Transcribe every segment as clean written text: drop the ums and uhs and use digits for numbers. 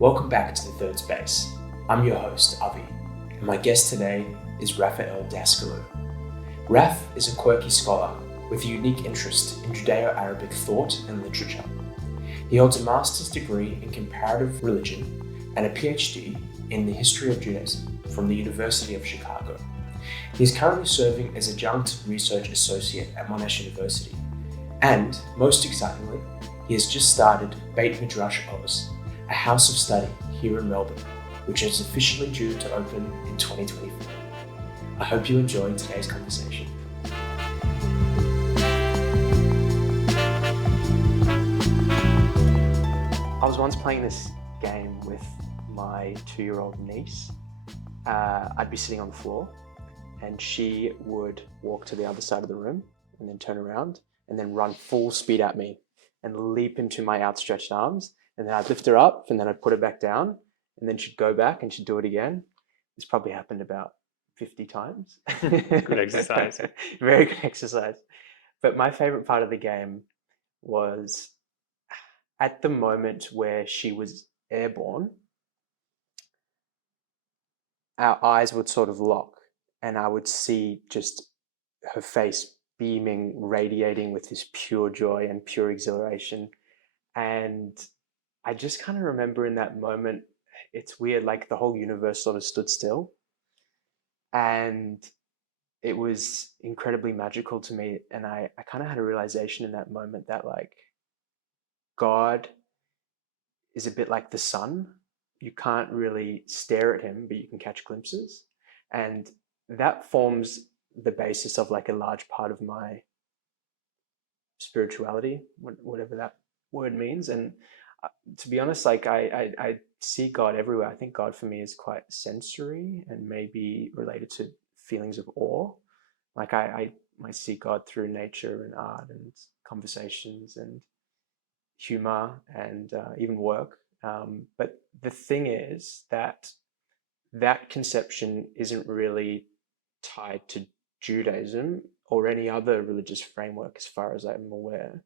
Welcome back to The Third Space. I'm your host, Avi, and my guest today is Raphael Daskalou. Raf is a quirky scholar with a unique interest in Judeo-Arabic thought and literature. He holds a master's degree in comparative religion and a PhD in the history of Judaism from the University of Chicago. He is currently serving as adjunct research associate at Monash University, and most excitingly, he has just started Beit Midrash Oz, a house of study here in Melbourne, which is officially due to open in 2024. I hope you enjoyed today's conversation. I was once playing this game with my 2-year-old niece. I'd be sitting on the floor and she would walk to the other side of the room and then turn around and then run full speed at me and leap into my outstretched arms. And then I'd lift her up and then I'd put her back down and then she'd go back and she'd do it again. This probably happened about 50 times. Good exercise. Very good exercise. But my favorite part of the game was at the moment where she was airborne, our eyes would sort of lock and I would see just her face beaming, radiating with this pure joy and pure exhilaration. And I just kind of remember in that moment, it's weird, like the whole universe sort of stood still. And it was incredibly magical to me. And I kind of had a realization in that moment that like God is a bit like the sun. You can't really stare at him, but you can catch glimpses. And that forms the basis of like a large part of my spirituality, whatever that word means. And to be honest, like I see God everywhere. I think God for me is quite sensory and maybe related to feelings of awe. Like I see God through nature and art and conversations and humor and even work. But the thing is that conception isn't really tied to Judaism or any other religious framework as far as I'm aware.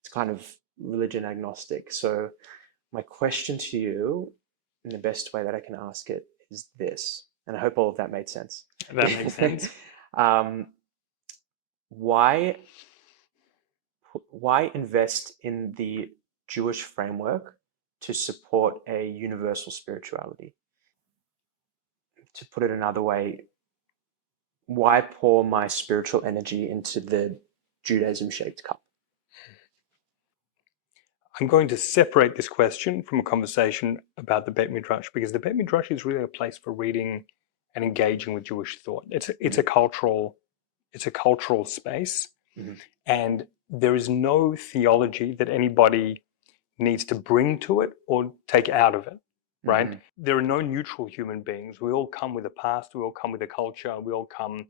It's kind of religion agnostic. So my question to you, in the best way that I can ask it, is this, and I hope all of that made sense. That makes sense. Why invest in the Jewish framework to support a universal spirituality? To put it another way, why pour my spiritual energy into the Judaism-shaped cup? I'm going to separate this question from a conversation about the Beit Midrash, because the Beit Midrash is really a place for reading and engaging with Jewish thought. It's a cultural space, and there is no theology that anybody needs to bring to it or take out of it, right? There are no neutral human beings. We all come with a past, we all come with a culture, we all come,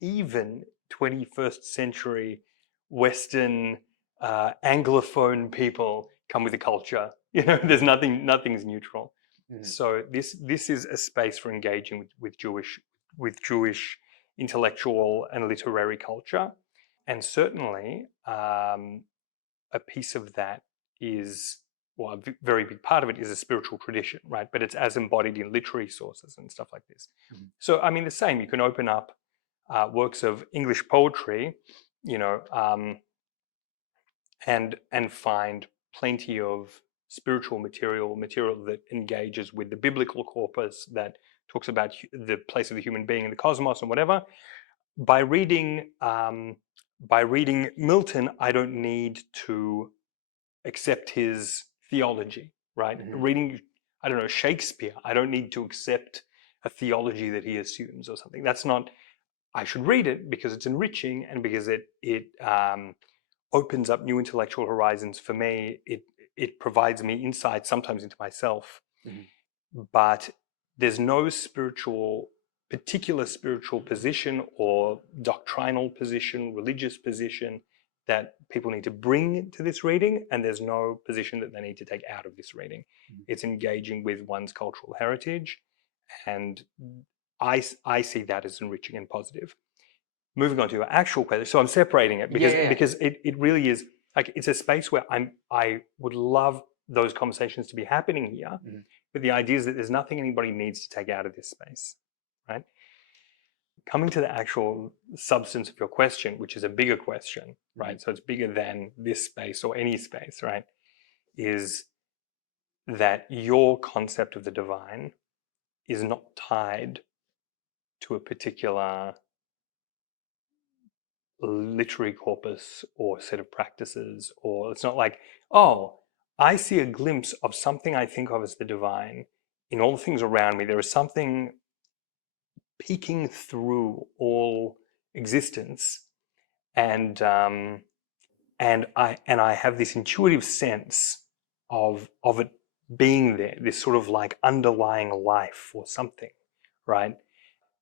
even 21st century Western Anglophone people come with a culture. You know, there's nothing's neutral. So this is a space for engaging with Jewish intellectual and literary culture. And certainly a piece of that is, well, a very big part of it is a spiritual tradition, right? But it's as embodied in literary sources and stuff like this. So, I mean, the same, you can open up works of English poetry, you know, and find plenty of spiritual material that engages with the biblical corpus, that talks about the place of the human being in the cosmos and whatever. By reading Milton, I don't need to accept his theology, right? Reading, I don't know, Shakespeare, I don't need to accept a theology that he assumes or something. That's not, I should read it because it's enriching and because it opens up new intellectual horizons for me. It provides me insight sometimes into myself, but there's no particular spiritual position or doctrinal position, religious position that people need to bring to this reading, and there's no position that they need to take out of this reading. It's engaging with one's cultural heritage, and I see that as enriching and positive. Moving on to your actual question, so I'm separating it because it really is like, it's a space where I would love those conversations to be happening here. Mhm. But the idea is that there's nothing anybody needs to take out of this space, right? Coming to the actual substance of your question, which is a bigger question, right? So it's bigger than this space or any space, right? Is that your concept of the divine is not tied to a particular literary corpus or set of practices, or it's not like, oh, I see a glimpse of something I think of as the divine in all the things around me. There is something peeking through all existence, and I have this intuitive sense of it being there, this sort of like underlying life or something, right?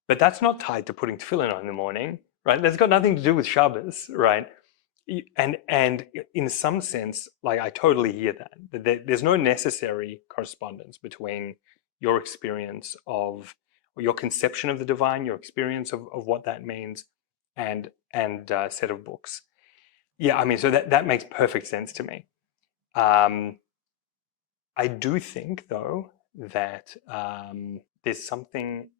But that's not tied to putting tefillin on in the morning, right? That's got nothing to do with Shabbos, right? And in some sense, like I totally hear that there's no necessary correspondence between your experience of, or your conception of the divine, your experience of what that means, and a set of books. Yeah, I mean, so that makes perfect sense to me. I do think, though, that there's something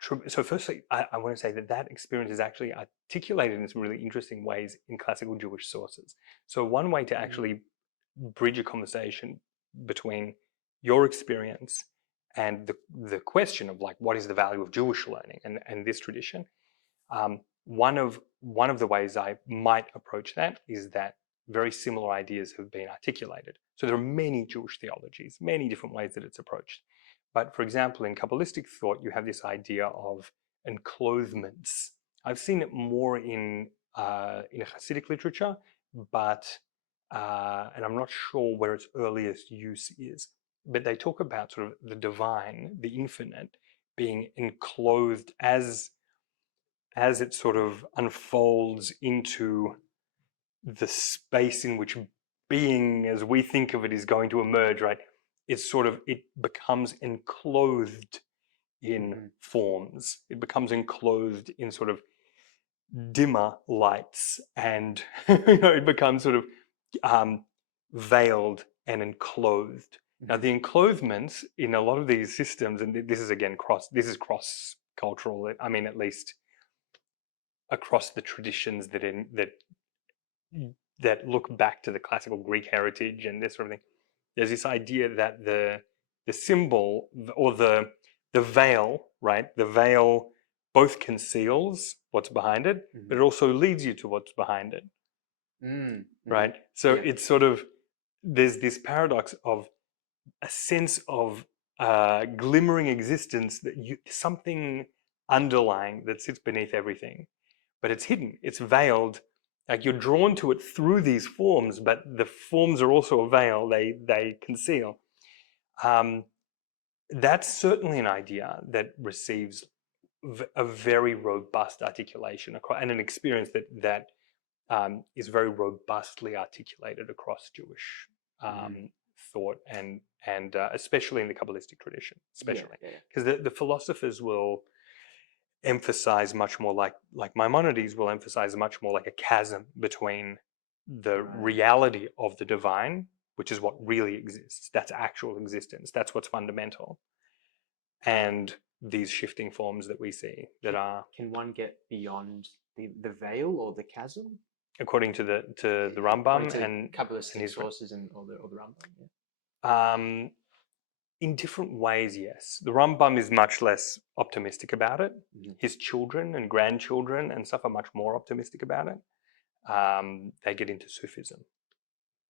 true. So, firstly, I want to say that experience is actually articulated in some really interesting ways in classical Jewish sources. So, one way to actually bridge a conversation between your experience and the question of like what is the value of Jewish learning and this tradition. One of the ways I might approach that is that very similar ideas have been articulated. So there are many Jewish theologies, many different ways that it's approached. But for example, in Kabbalistic thought, you have this idea of enclothements. I've seen it more in Hasidic literature, but and I'm not sure where its earliest use is. But they talk about sort of the divine, the infinite, being enclosed as it sort of unfolds into the space in which being as we think of it is going to emerge, right? It becomes enclosed in forms. It becomes enclosed in sort of dimmer lights, and it becomes sort of veiled and enclosed. Now, the enclothements in a lot of these systems, and this is again cross cultural. I mean, at least across the traditions that look back to the classical Greek heritage and this sort of thing. There's this idea that the symbol or the veil, right? The veil both conceals what's behind it, but it also leads you to what's behind it, right? So it's sort of, there's this paradox of a sense of glimmering existence, that something underlying that sits beneath everything, but it's hidden, it's veiled. Like you're drawn to it through these forms, but the forms are also a veil, they conceal. That's certainly an idea that receives a very robust articulation and an experience that is very robustly articulated across Jewish thought and especially in the Kabbalistic tradition, especially because the philosophers will emphasize much more, like Maimonides will emphasize much more like a chasm between the reality of the divine, which is what really exists, that's actual existence, that's what's fundamental, and these shifting forms that we see that are. Can one get beyond the veil or the chasm? According to the Rambam and Kabbalistic his sources or the Rambam. In different ways, yes. The Rambam is much less optimistic about it. His children and grandchildren and stuff are much more optimistic about it. They get into Sufism.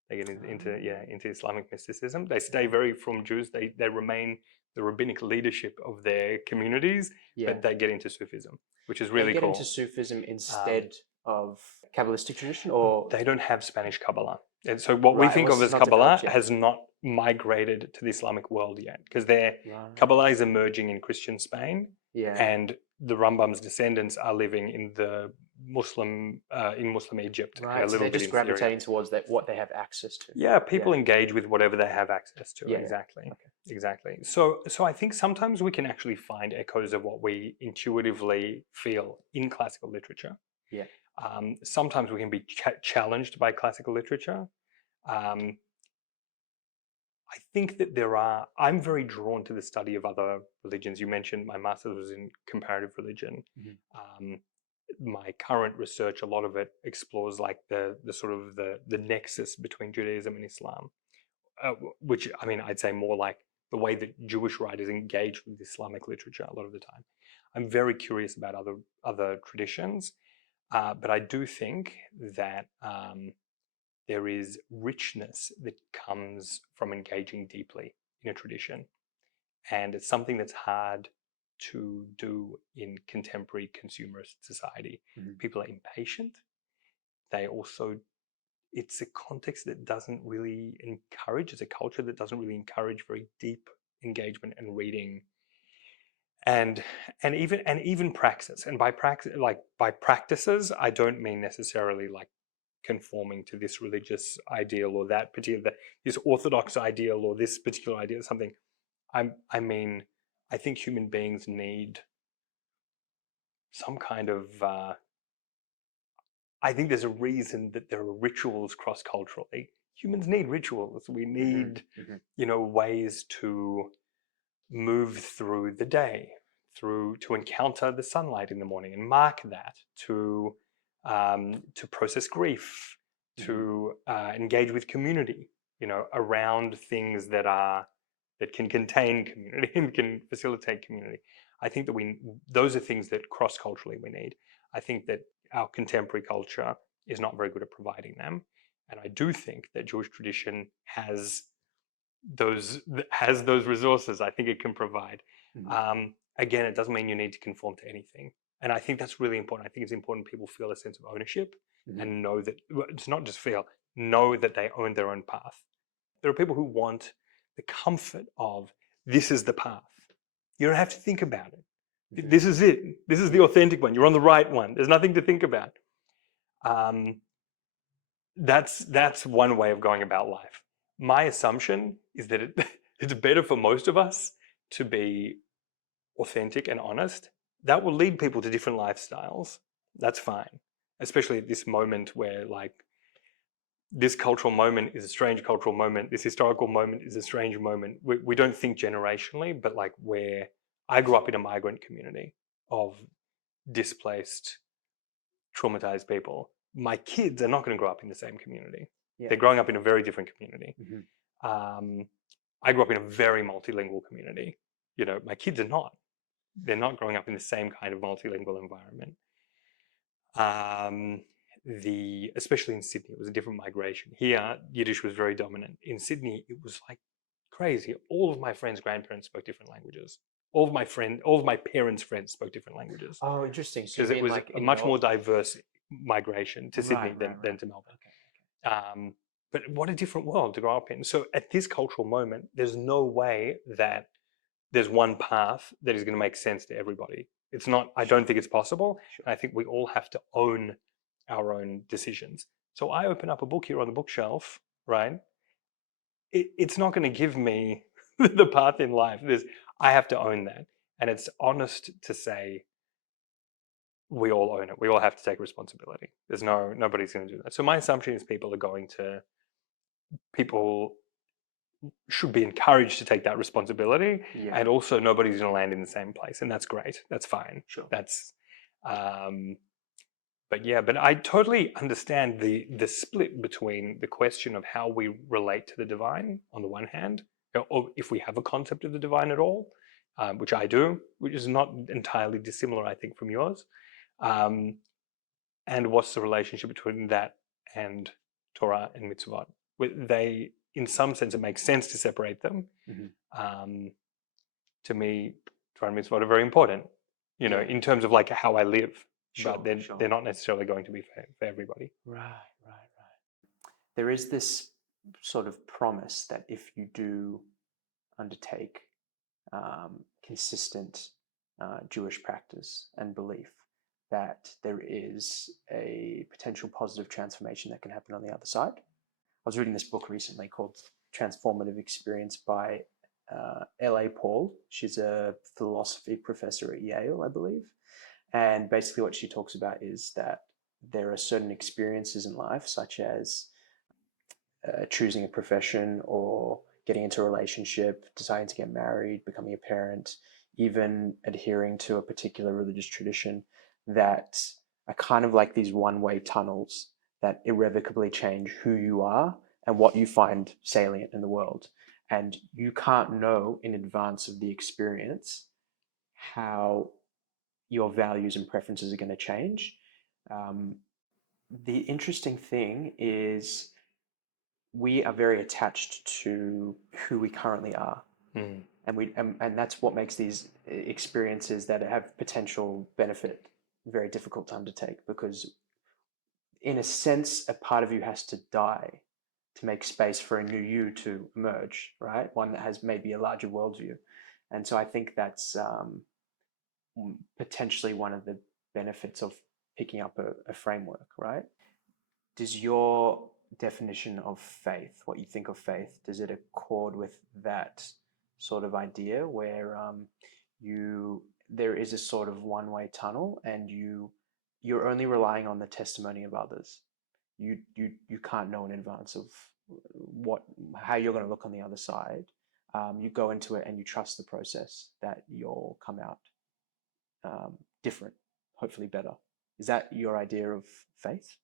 They get into Islamic mysticism. They stay very from Jews. They remain the rabbinic leadership of their communities, but they get into Sufism, which is really cool. They get into Sufism instead of Kabbalistic tradition, or they don't have Spanish Kabbalah. And so what we think of as Kabbalah has not migrated to the Islamic world yet, because their Kabbalah is emerging in Christian Spain, and the Rambam's descendants are living in the Muslim Egypt. Right, so they're just gravitating towards what they have access to. Yeah, people engage with whatever they have access to. Exactly. Exactly. So I think sometimes we can actually find echoes of what we intuitively feel in classical literature. Yeah. Sometimes we can be challenged by classical literature. I think that I'm very drawn to the study of other religions. You mentioned my master's was in comparative religion. Mhm. My current research, a lot of it explores like the sort of the nexus between Judaism and Islam, which I mean, I'd say more like the way that Jewish writers engage with Islamic literature a lot of the time. I'm very curious about other traditions, but I do think that there is richness that comes from engaging deeply in a tradition. And it's something that's hard to do in contemporary consumerist society. Mhm. People are impatient. They also, it's a context that doesn't really encourage, it's a culture that doesn't really encourage very deep engagement and reading and even praxis. And by practice, like by practices, I don't mean necessarily like conforming to this religious ideal or that particular this orthodox ideal or this particular ideal something. I mean, I think human beings need some kind of I think there's a reason that there are rituals cross-culturally. Humans need rituals. We need, Mhm. ways to move through the day, through to encounter the sunlight in the morning and mark that, to process grief, Mhm. to engage with community, around things that can contain community and can facilitate community. I think that those are things that cross-culturally we need. I think that our contemporary culture is not very good at providing them, and I do think that Jewish tradition has those resources. I think it can provide. Mhm. Again, it doesn't mean you need to conform to anything, and I think that's really important. I think it's important people feel a sense of ownership Mhm. and know that it's not just know that they own their own path. There are people who want the comfort of this is the path. You don't have to think about it. Mhm. This is it. This is the authentic one. You're on the right one. There's nothing to think about. Um, that's one way of going about life. My assumption is that it's better for most of us to be authentic and honest. That will lead people to different lifestyles. That's fine, especially at this moment where like this cultural moment is a strange cultural moment. This historical moment is a strange moment. We don't think generationally, but like where I grew up in a migrant community of displaced, traumatized people. My kids are not going to grow up in the same community. Yeah. They're growing up in a very different community. Mhm. Um, I grew up in a very multilingual community. My kids are not. They're not growing up in the same kind of multilingual environment. Especially in Sydney, it was a different migration. Here, Yiddish was very dominant. In Sydney, it was like crazy. All of my friends' grandparents spoke different languages. All of my parents' friends spoke different languages Oh, interesting. So you because it mean was like a in much your more diverse migration to Sydney right, than, right, than right. to Melbourne. Okay. But what a different world to grow up in. So at this cultural moment, there's no way that there's one path that is going to make sense to everybody. It's not, I don't Sure. think it's possible. Sure. And I think we all have to own our own decisions. So I open up a book here on the bookshelf, right? It's not going to give me the path in life. I have to own that. And it's honest to say we all own it. We all have to take responsibility. Nobody's going to do that. So my assumption is people should be encouraged to take that responsibility, Yeah. and also nobody's going to land in the same place, and that's great. That's fine. Sure. That's um, but I totally understand the split between the question of how we relate to the divine on the one hand, or if we have a concept of the divine at all, which I do, which is not entirely dissimilar, I think, from yours. Um, and what's the relationship between that and Torah and mitzvot? In some sense, it makes sense to separate them. Mhm. Um, to me, Torah and mitzvot are very important, Yeah. in terms of like how I live, Sure. but they're, Sure. they're not necessarily going to be for everybody. Right. There is this sort of promise that if you do undertake consistent Jewish practice and belief, that there is a potential positive transformation that can happen on the other side. I was reading this book recently called Transformative Experience by L.A. Paul. She's a philosophy professor at Yale, I believe. And basically, what she talks about is that there are certain experiences in life, such as choosing a profession or getting into a relationship, deciding to get married, becoming a parent, even adhering to a particular religious tradition, that are kind of like these one-way tunnels that irrevocably change who you are and what you find salient in the world. And you can't know in advance of the experience how your values and preferences are going to change. Um, the interesting thing is we are very attached to who we currently are. Mm. And that's what makes these experiences that have potential benefit very difficult to undertake, because in a sense a part of you has to die to make space for a new you to emerge, right? One that has maybe a larger worldview. And so I think that's potentially one of the benefits of picking up a framework, right? Does your definition of faith, what you think of faith, does it accord with that sort of idea where there is a sort of one-way tunnel, and you're only relying on the testimony of others? You can't know in advance of how you're going to look on the other side. You go into it and you trust the process that you'll come out different, hopefully better. Is that your idea of faith?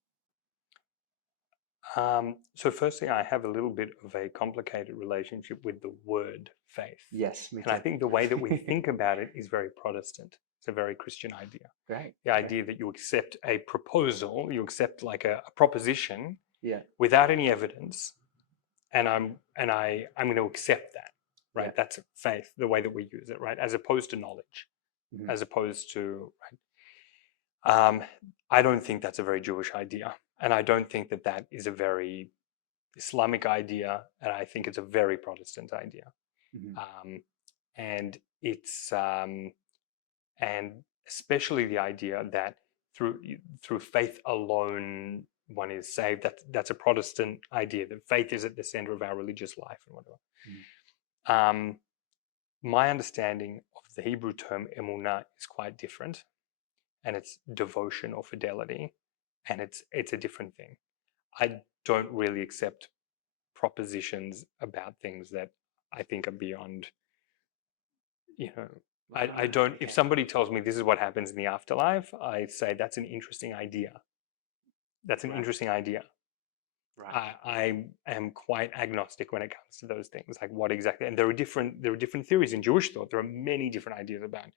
So firstly, I have a little bit of a complicated relationship with the word faith. Yes, me And I too. think the way that we think about it is very Protestant. It's a very Christian idea. Right. The idea that you accept a proposal, you accept like a proposition Yeah. without any evidence, and I'm going to accept that, right? Yeah. That's faith, the way that we use it, right? As opposed to knowledge, Mhm. as opposed to, right? I don't think that's a very Jewish idea, and I don't think that that is a very Islamic idea, and I think it's a very Protestant idea. Mhm. And it's and especially the idea that through faith alone one is saved. That's a Protestant idea, that faith is at the center of our religious life and whatever. Mhm. My understanding of the Hebrew term emunah is quite different, and it's devotion or fidelity, and it's a different thing. I don't really accept propositions about things that I think are beyond, you know, I don't, if Okay. somebody tells me this is what happens in the afterlife, I say that's an interesting idea. That's an Right. interesting idea. Right. I am quite agnostic when it comes to those things, like what exactly, and there are different theories in Jewish thought. There are many different ideas about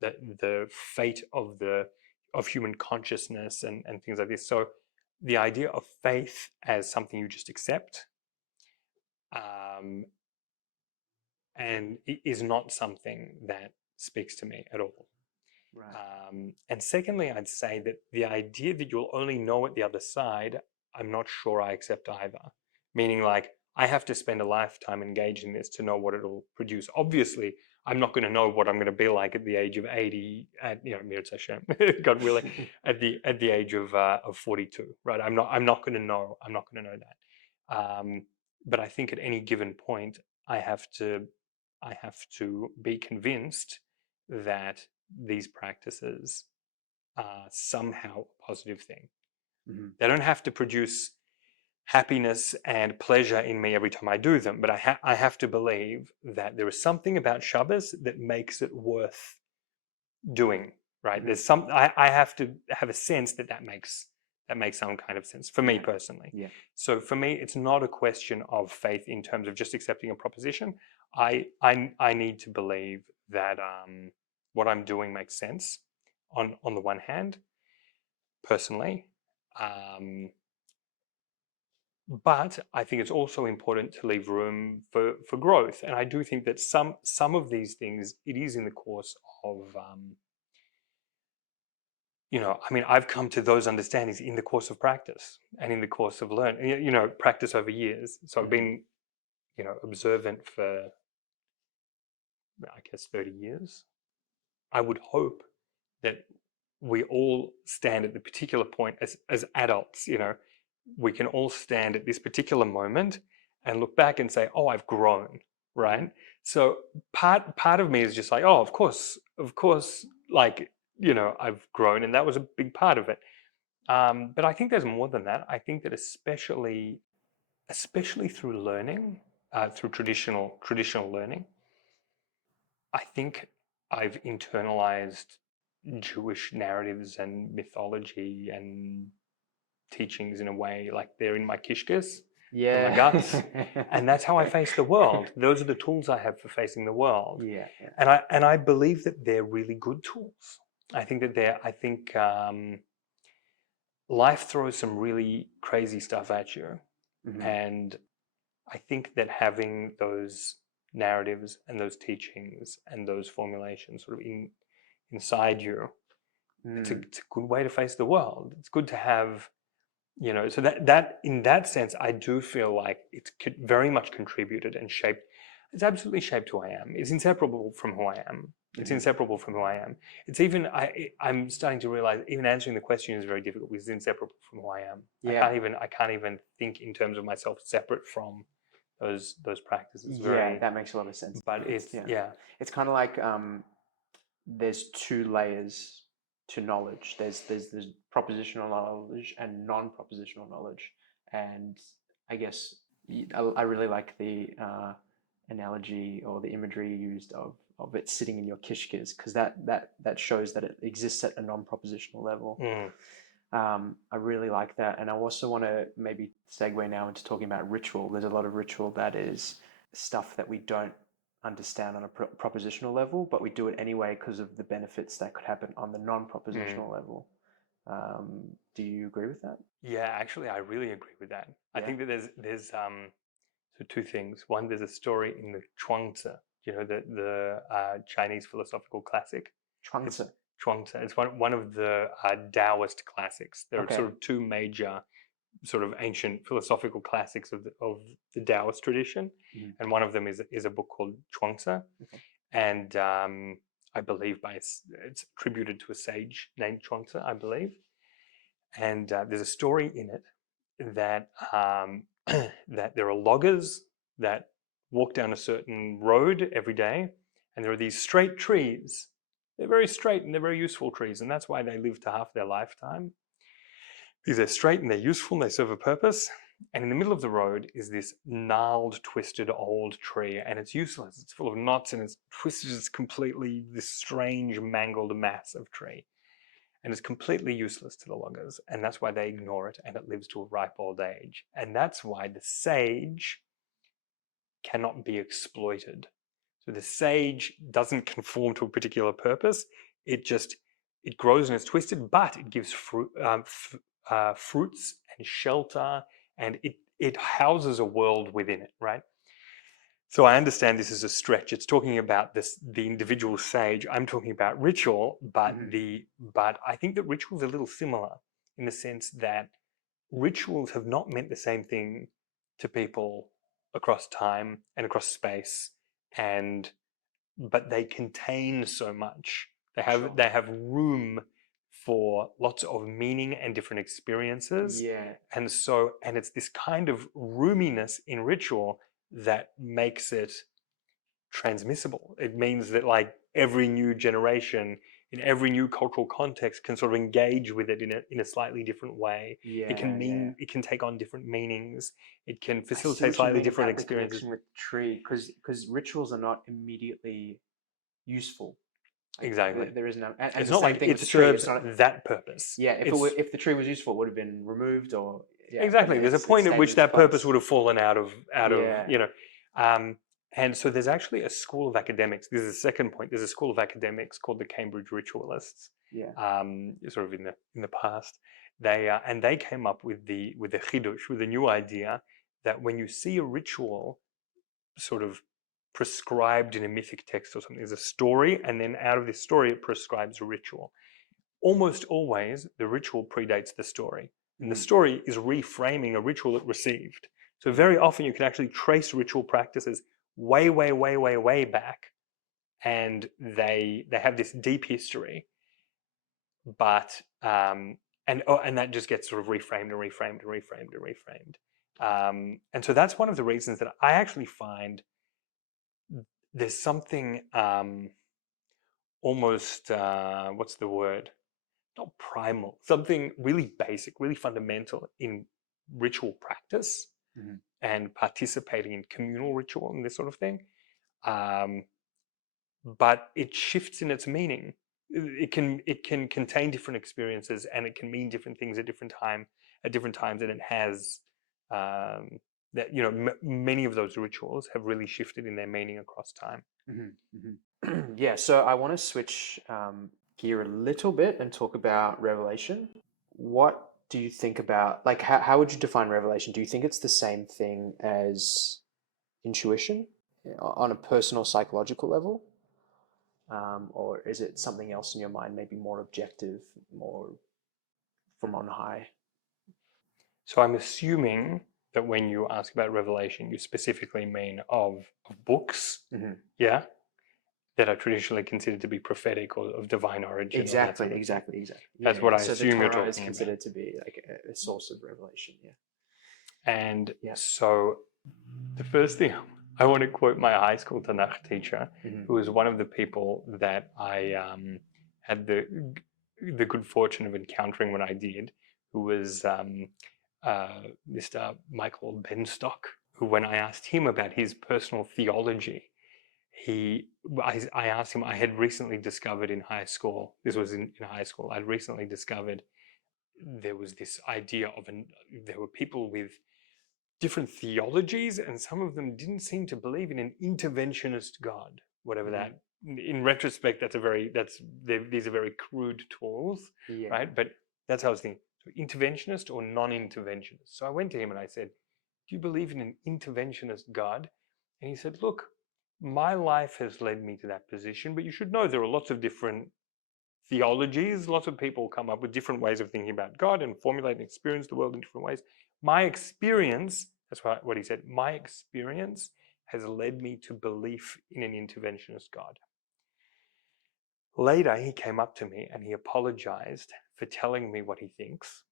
the fate of human consciousness and things like this. So the idea of faith as something you just accept, and it is not something that speaks to me at all. Right. And secondly, I'd say that the idea that you'll only know at the other side, I'm not sure I accept either. Meaning, like, I have to spend a lifetime engaging this to know what it'll produce. Obviously, I'm not going to know what I'm going to be like at the age of 80, at Mirz Hashem, God willing, at the age of 42. Right? I'm not going to know. I'm not going to know that. But I think at any given point, I have to be convinced that these practices are somehow a positive thing. Mhm. They don't have to produce happiness and pleasure in me every time I do them, but I have to believe that there is something about Shabbos that makes it worth doing. Right? Mhm. There's some. I have to have a sense that makes some kind of sense for me Yeah. personally. Yeah. So for me, it's not a question of faith in terms of just accepting a proposition. I need to believe that what I'm doing makes sense on the one hand, personally. But I think it's also important to leave room for growth. And I do think that some of these things, it is in the course of, I mean, I've come to those understandings in the course of practice and in the course of learning, practice over years. So I've Mhm. been, observant for, I guess, 30 years. I would hope that we all stand at the particular point as adults, we can all stand at this particular moment and look back and say, oh, I've grown, right? Mhm. So part of me is just like, oh, of course, like, I've grown, and that was a big part of it. But I think there's more than that. I think that especially through learning, through traditional learning. I think I've internalized Jewish narratives and mythology and teachings in a way like they're in my kishkas, Yeah. my guts, and that's how I face the world. Those are the tools I have for facing the world, Yeah. and I believe that they're really good tools. I think that life throws some really crazy stuff at you, Mhm. and I think that having those narratives and those teachings and those formulations sort of inside you, it's a good way to face the world. It's good to have, so that in that sense, I do feel like it's very much contributed and shaped. It's absolutely shaped who I am. It's inseparable from who I am. It's Mhm. inseparable from who I am. It's even I'm starting to realize even answering the question is very difficult because it's inseparable from who I am. Yeah. I can't even think in terms of myself separate from those practices. Yeah, that makes a lot of sense. But it's yeah. It's kind of like there's two layers to knowledge. There's propositional knowledge and non-propositional knowledge, and I guess I really like the analogy or the imagery you used of it sitting in your kishkas, because that shows that it exists at a non-propositional level. I really like that, and I also want to maybe segue now into talking about ritual. There's a lot of ritual that is stuff that we don't understand on a propositional level, but we do it anyway because of the benefits that could happen on the non-propositional level. Do you agree with that? Yeah, actually, I really agree with that. I Yeah. think that there's so two things. One, there's a story in the Chuang-Tzu, the Chinese philosophical classic. Chuang-Tzu. Chuang-Tzu. It's one of the Taoist classics. There are Okay. sort of two major sort of ancient philosophical classics of the Taoist tradition, and one of them is a book called Chuang-Tzu, and I believe it's attributed to a sage named Chuang-Tzu, I believe, and there's a story in it that that there are loggers that walk down a certain road every day, and there are these straight trees. They're very straight and they're very useful trees, and that's why they live to half their lifetime. Because they're straight and they're useful and they serve a purpose. And in the middle of the road is this gnarled, twisted old tree, and it's useless. It's full of knots and it's twisted. It's completely this strange, mangled mass of tree. And it's completely useless to the loggers. And that's why they ignore it, and it lives to a ripe old age. And that's why the sage cannot be exploited. So the sage doesn't conform to a particular purpose. It grows and it's twisted, but it gives fruits and shelter, and it houses a world within it, right? So I understand this is a stretch. It's talking about the individual sage. I'm talking about ritual, but but I think that ritual is a little similar in the sense that rituals have not meant the same thing to people across time and across space, but they contain so much. They have room for lots of meaning and different experiences. Yeah. And it's this kind of roominess in ritual that makes it transmissible. It means that like every new generation in every new cultural context can sort of engage with it in a slightly different way. It can take on different meanings. It can facilitate slightly different experiences. The connection with the tree, because rituals are not immediately useful. Exactly. There is no. And it's the not same like thing it with the tree. serves that purpose. Yeah, if the tree was useful, it would have been removed, or exactly. There's a point at which that purpose would have fallen out of and so there's actually a school of academics. This is the second point. There's a school of academics called the Cambridge Ritualists. Yeah. Sort of in the past, they came up with the chidush, with the new idea that when you see a ritual sort of prescribed in a mythic text or something, there's a story, and then out of this story it prescribes a ritual. Almost always the ritual predates the story, and the story is reframing a ritual it received. So very often you can actually trace ritual practices way back, and they have this deep history, but and that just gets sort of reframed and reframed. And so that's one of the reasons that I actually find there's something almost what's the word? Not primal, something really basic, really fundamental in ritual practice. and participating in communal ritual and this sort of thing. But it shifts in its meaning. It can contain different experiences, and it can mean different things at different times, and it has that many of those rituals have really shifted in their meaning across time. Yeah, so I want to switch gear a little bit and talk about revelation. What do you think about, like, how would you define revelation? Do you think it's the same thing as intuition on a personal psychological level? Or is it something else in your mind, maybe more objective, more from on high? So I'm assuming that when you ask about revelation, you specifically mean of books, yeah, that are traditionally considered to be prophetic or of divine origin. Exactly. That's what I So the assume you're Torah is talking about. considered to be like a source of revelation. Yeah. And Yeah. so the first thing I want to quote my high school Tanakh teacher, who was one of the people that I had the good fortune of encountering when I did, who was Mr. Michael Benstock, who, when I asked him about his personal theology, I asked him, I had recently discovered in high school, this was in high school, I'd recently discovered there was this idea of there were people with different theologies, and some of them didn't seem to believe in an interventionist God, whatever that. In retrospect, these are very crude tools, right? But that's how I was thinking. So interventionist or non-interventionist. So I went to him and I said, "Do you believe in an interventionist God?" And he said, "Look, my life has led me to that position, but you should know there are lots of different theologies. Lots of people come up with different ways of thinking about God and formulate and experience the world in different ways. My experience," that's what he said, "my experience has led me to belief in an interventionist God." Later, he came up to me and he apologized for telling me what he thinks,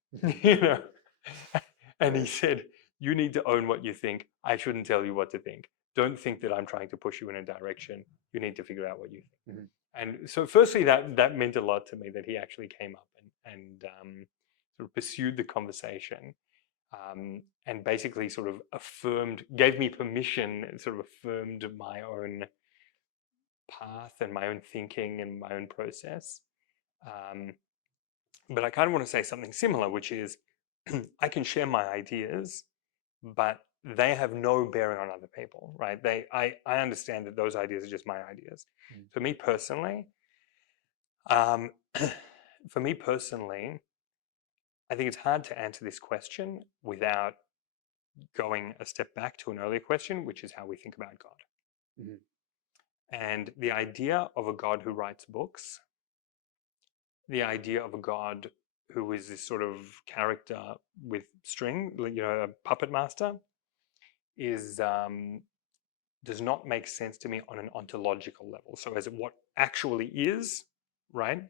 and he said, "You need to own what you think. I shouldn't tell you what to think. Don't think that I'm trying to push you in a direction. You need to figure out what you think." And so, firstly, that meant a lot to me that he actually came up and sort of pursued the conversation, and basically sort of gave me permission, and sort of affirmed my own path and my own thinking and my own process. But I kind of want to say something similar, which is I can share my ideas, but they have no bearing on other people, right? I understand that those ideas are just my ideas. For me personally, I think it's hard to answer this question without going a step back to an earlier question, which is how we think about God. And the idea of a God who writes books, the idea of a God who is this sort of character with string, a puppet master, does not make sense to me on an ontological level. So as what actually is, right?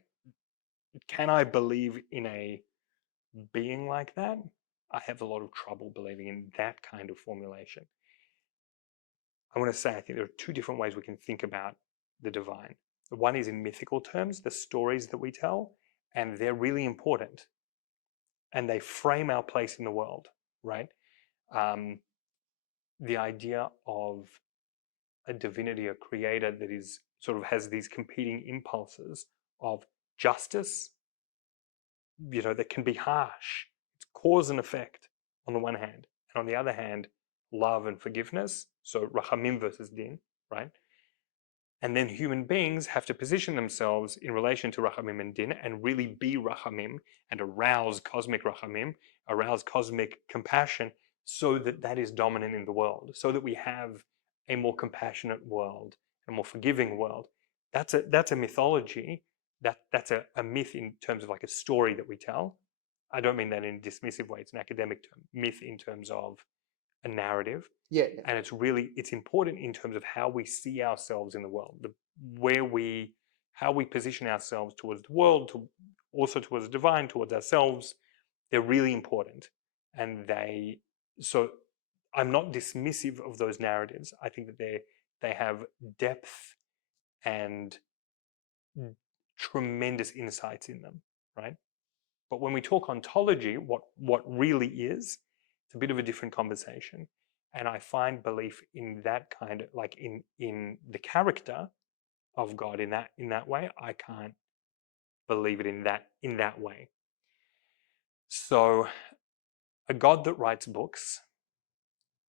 Can I believe in a being like that? I have a lot of trouble believing in that kind of formulation. I want to say I think there are two different ways we can think about the divine. One is in mythical terms, the stories that we tell, and they're really important. And they frame our place in the world, right? The idea of a divinity, a creator that is sort of has these competing impulses of justice, that can be harsh. It's cause and effect on the one hand, and on the other hand, love and forgiveness. So rachamim versus din, right? And then human beings have to position themselves in relation to rachamim and din and really be rachamim and arouse cosmic rachamim, arouse cosmic compassion, so that that is dominant in the world, so that we have a more compassionate world, a more forgiving world. That's a mythology. That's a myth in terms of like a story that we tell. I don't mean that in a dismissive way. It's an academic term. Myth in terms of a narrative. Yeah. And it's important in terms of how we see ourselves in the world, how we position ourselves towards the world, also towards the divine, towards ourselves. They're really important. And so I'm not dismissive of those narratives. I think that they have depth and tremendous insights in them, right? But when we talk ontology, what really is, it's a bit of a different conversation. and I find belief in that kind of like in the character of God in that way, I can't believe it in that way. So a God that writes books,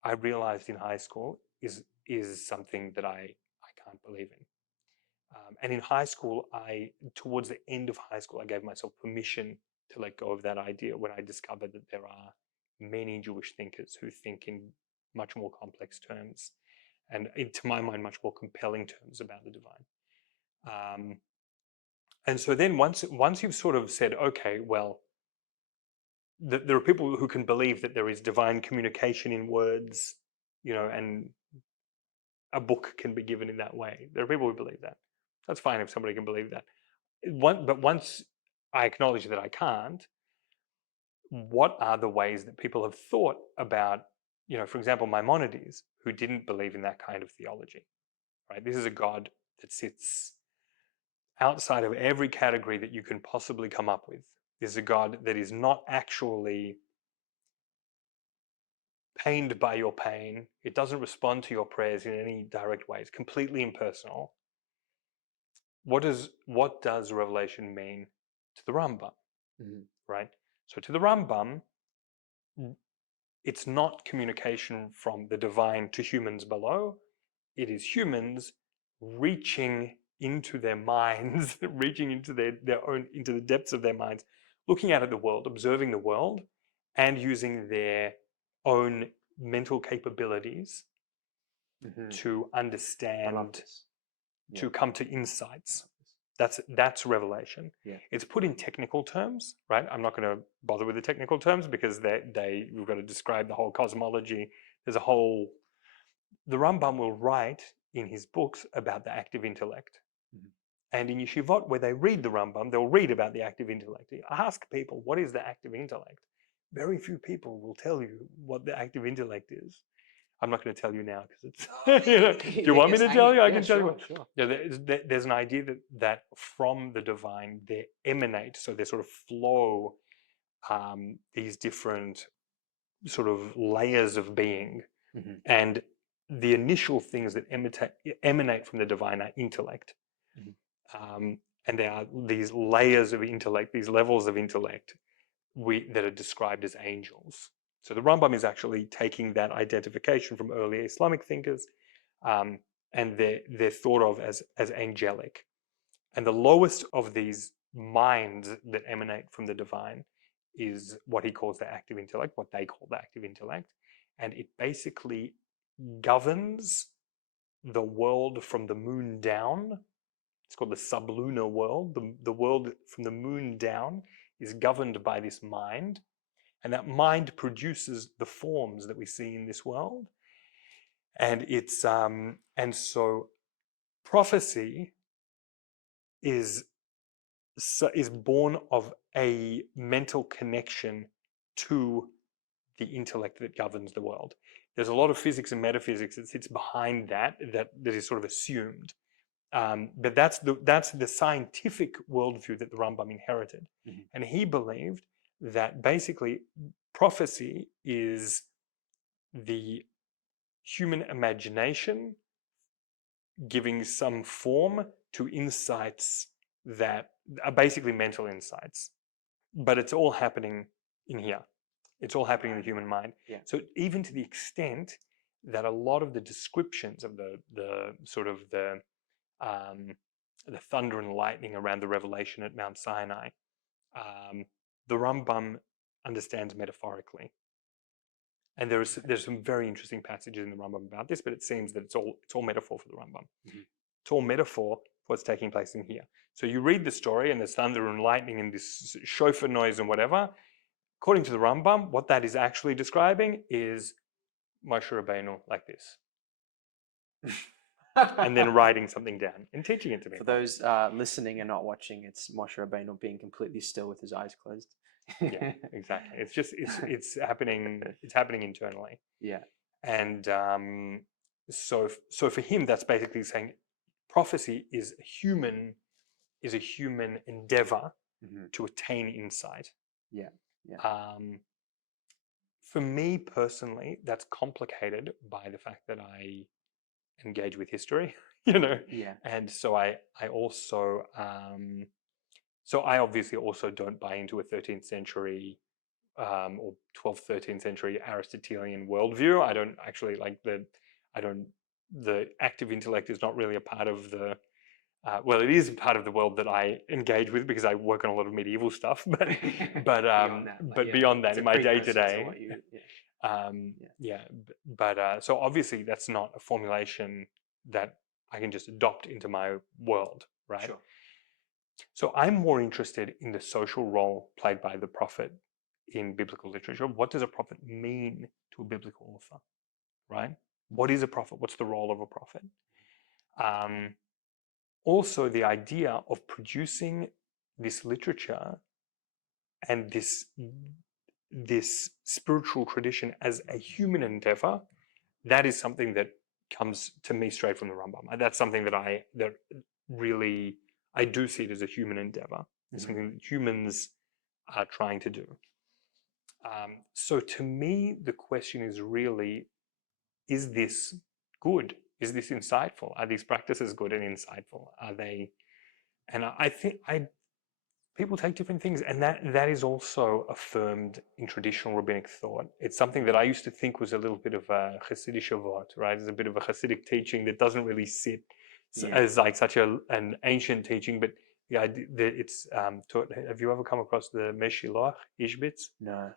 I realized in high school is something that I can't believe in. And in high school, towards the end of high school, I gave myself permission to let go of that idea when I discovered that there are many Jewish thinkers who think in much more complex terms, and to my mind, much more compelling terms about the divine. And so then once you've sort of said, okay, well, there are people who can believe that there is divine communication in words, and a book can be given in that way. There are people who believe that. That's fine if somebody can believe that. But once I acknowledge that I can't, what are the ways that people have thought about, for example, Maimonides, who didn't believe in that kind of theology, right? This is a God that sits outside of every category that you can possibly come up with. This is a God that is not actually pained by your pain. It doesn't respond to your prayers in any direct way. It's completely impersonal. What does Revelation mean to the Rambam? Mm-hmm. Right? So to the Rambam, it's not communication from the divine to humans below. It is humans reaching into their minds, reaching into their own, into the depths of their minds, looking out at the world, observing the world, and using their own mental capabilities to understand, to come to insights. That's revelation. Yeah. It's put in technical terms, right? I'm not going to bother with the technical terms because we've got to describe the whole cosmology. The Rambam will write in his books about the active intellect. Mm-hmm. And in yeshivot, where they read the Rambam, they'll read about the active intellect. You ask people, what is the active intellect? Very few people will tell you what the active intellect is. I'm not going to tell you now because it's. Do you want me to tell you? I can tell you. Sure. Yeah, there's an idea that from the divine they emanate, so they sort of flow these different sort of layers of being, and the initial things that emanate from the divine are intellect, and there are these layers of intellect, these levels of intellect that are described as angels. So the Rambam is actually taking that identification from early Islamic thinkers, and they're thought of as angelic. And the lowest of these minds that emanate from the divine is what he calls the active intellect, what they call the active intellect. And it basically governs the world from the moon down. It's called the sublunar world. The world from the moon down is governed by this mind. And that mind produces the forms that we see in this world. And so prophecy is born of a mental connection to the intellect that governs the world. There's a lot of physics and metaphysics that sits behind that is sort of assumed. But that's the scientific worldview that the Rambam inherited. Mm-hmm. And he believed that basically prophecy is the human imagination giving some form to insights that are basically mental insights. But it's all happening in here. It's all happening in the human mind. Yeah. So even to the extent that a lot of the descriptions of the sort of the thunder and lightning around the revelation at Mount Sinai, the Rambam understands metaphorically. And there's some very interesting passages in the Rambam about this, but it seems that it's all metaphor for the Rambam. Mm-hmm. It's all metaphor for what's taking place in here. So you read the story and there's thunder and lightning and this shofar noise and whatever. According to the Rambam, what that is actually describing is Moshe Rabbeinu like this. And then writing something down and teaching it to me. For those listening and not watching, it's Moshe Rabbeinu being completely still with his eyes closed. Yeah, exactly. It's just it's happening. It's happening internally. Yeah. And so for him, that's basically saying prophecy is a human endeavor to attain insight. Yeah. Yeah. for me personally, that's complicated by the fact that I engage with history, Yeah. and so I also so I obviously also don't buy into a 13th century or 12th, 13th century Aristotelian worldview. I don't actually like the active intellect is not really a part of the well, it is part of the world that I engage with because I work on a lot of medieval stuff, but Beyond that, but yeah, beyond that, it's a in my day to precursor to day, what you. Yeah. Yeah. yeah. But so obviously that's not a formulation that I can just adopt into my world, right? Sure. So I'm more interested in the social role played by the prophet in biblical literature. What does a prophet mean to a biblical author, right? What is a prophet? What's the role of a prophet? Also, the idea of producing this literature and this spiritual tradition as a human endeavor, that is something that comes to me straight from the Rambam. That's something that really I do see it as a human endeavor. It's something that humans are trying to do. So to me, the question is really, is this good? Is this insightful? Are these practices good and insightful? Are they? And I think people take different things, and that is also affirmed in traditional rabbinic thought. It's something that I used to think was a little bit of a Hasidic avot, right? It's a bit of a Hasidic teaching that doesn't really sit as like such an ancient teaching, but the idea that it's taught. Have you ever come across the Meshiloach Ishbitz? No.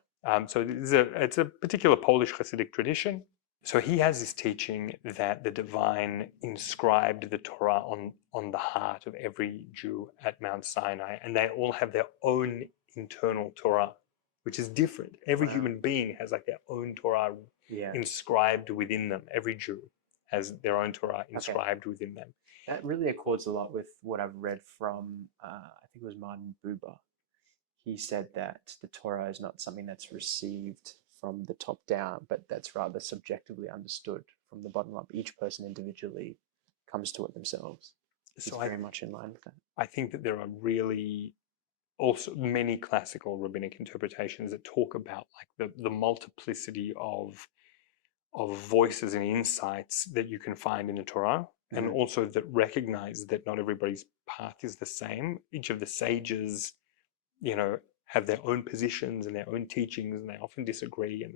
So it's a particular Polish Hasidic tradition. So he has this teaching that the divine inscribed the Torah on the heart of every Jew at Mount Sinai, and they all have their own internal Torah, which is different. Every Wow. human being has like their own Torah Yeah. inscribed within them. Every Jew has their own Torah inscribed within them. That really accords a lot with what I've read from, I think it was Martin Buber. He said that the Torah is not something that's received from the top down, but that's rather subjectively understood from the bottom up. Each person individually comes to it themselves. He's So very much in line with that. I think that there are really also many classical rabbinic interpretations that talk about like the multiplicity of voices and insights that you can find in the Torah, and also that recognize that not everybody's path is the same. Each of the sages, have their own positions and their own teachings, and they often disagree, and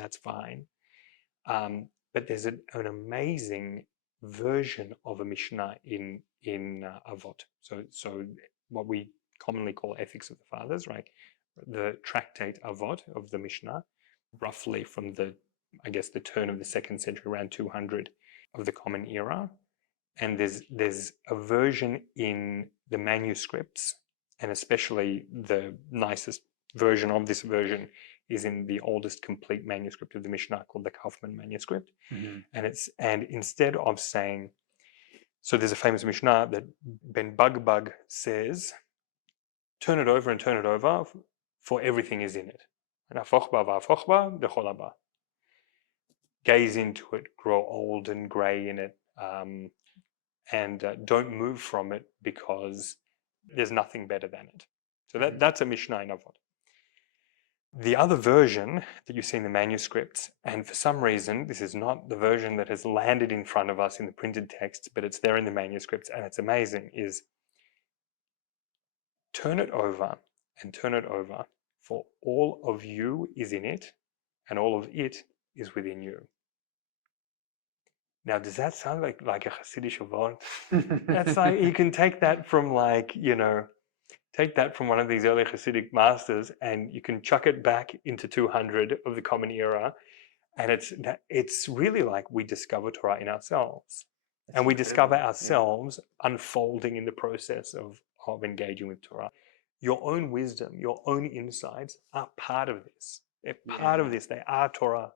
that's fine. But there's an amazing version of a Mishnah in Avot. So what we commonly call Ethics of the Fathers, right? The tractate Avot of the Mishnah, roughly from the turn of the 2nd century, around 200 of the Common Era. And there's a version in the manuscripts, and especially the nicest version of this version is in the oldest complete manuscript of the Mishnah called the Kaufman manuscript. And instead of saying, so there's a famous Mishnah that Ben Bugbug says, turn it over and turn it over, for everything is in it. Gaze into it, grow old and grey in it, and don't move from it because there's nothing better than it. So that's a Mishnah in Avot. The other version that you see in the manuscripts, and for some reason this is not the version that has landed in front of us in the printed texts, but it's there in the manuscripts and it's amazing, is turn it over and turn it over, for all of you is in it and all of it is within you. Now, does that sound like a Hasidic avot? That's like, you can take that from take that from one of these early Hasidic masters and you can chuck it back into 200 of the Common Era. And it's really like we discover Torah in ourselves. And we discover ourselves unfolding in the process of engaging with Torah. Your own wisdom, your own insights are part of this. They're part of this. They are Torah.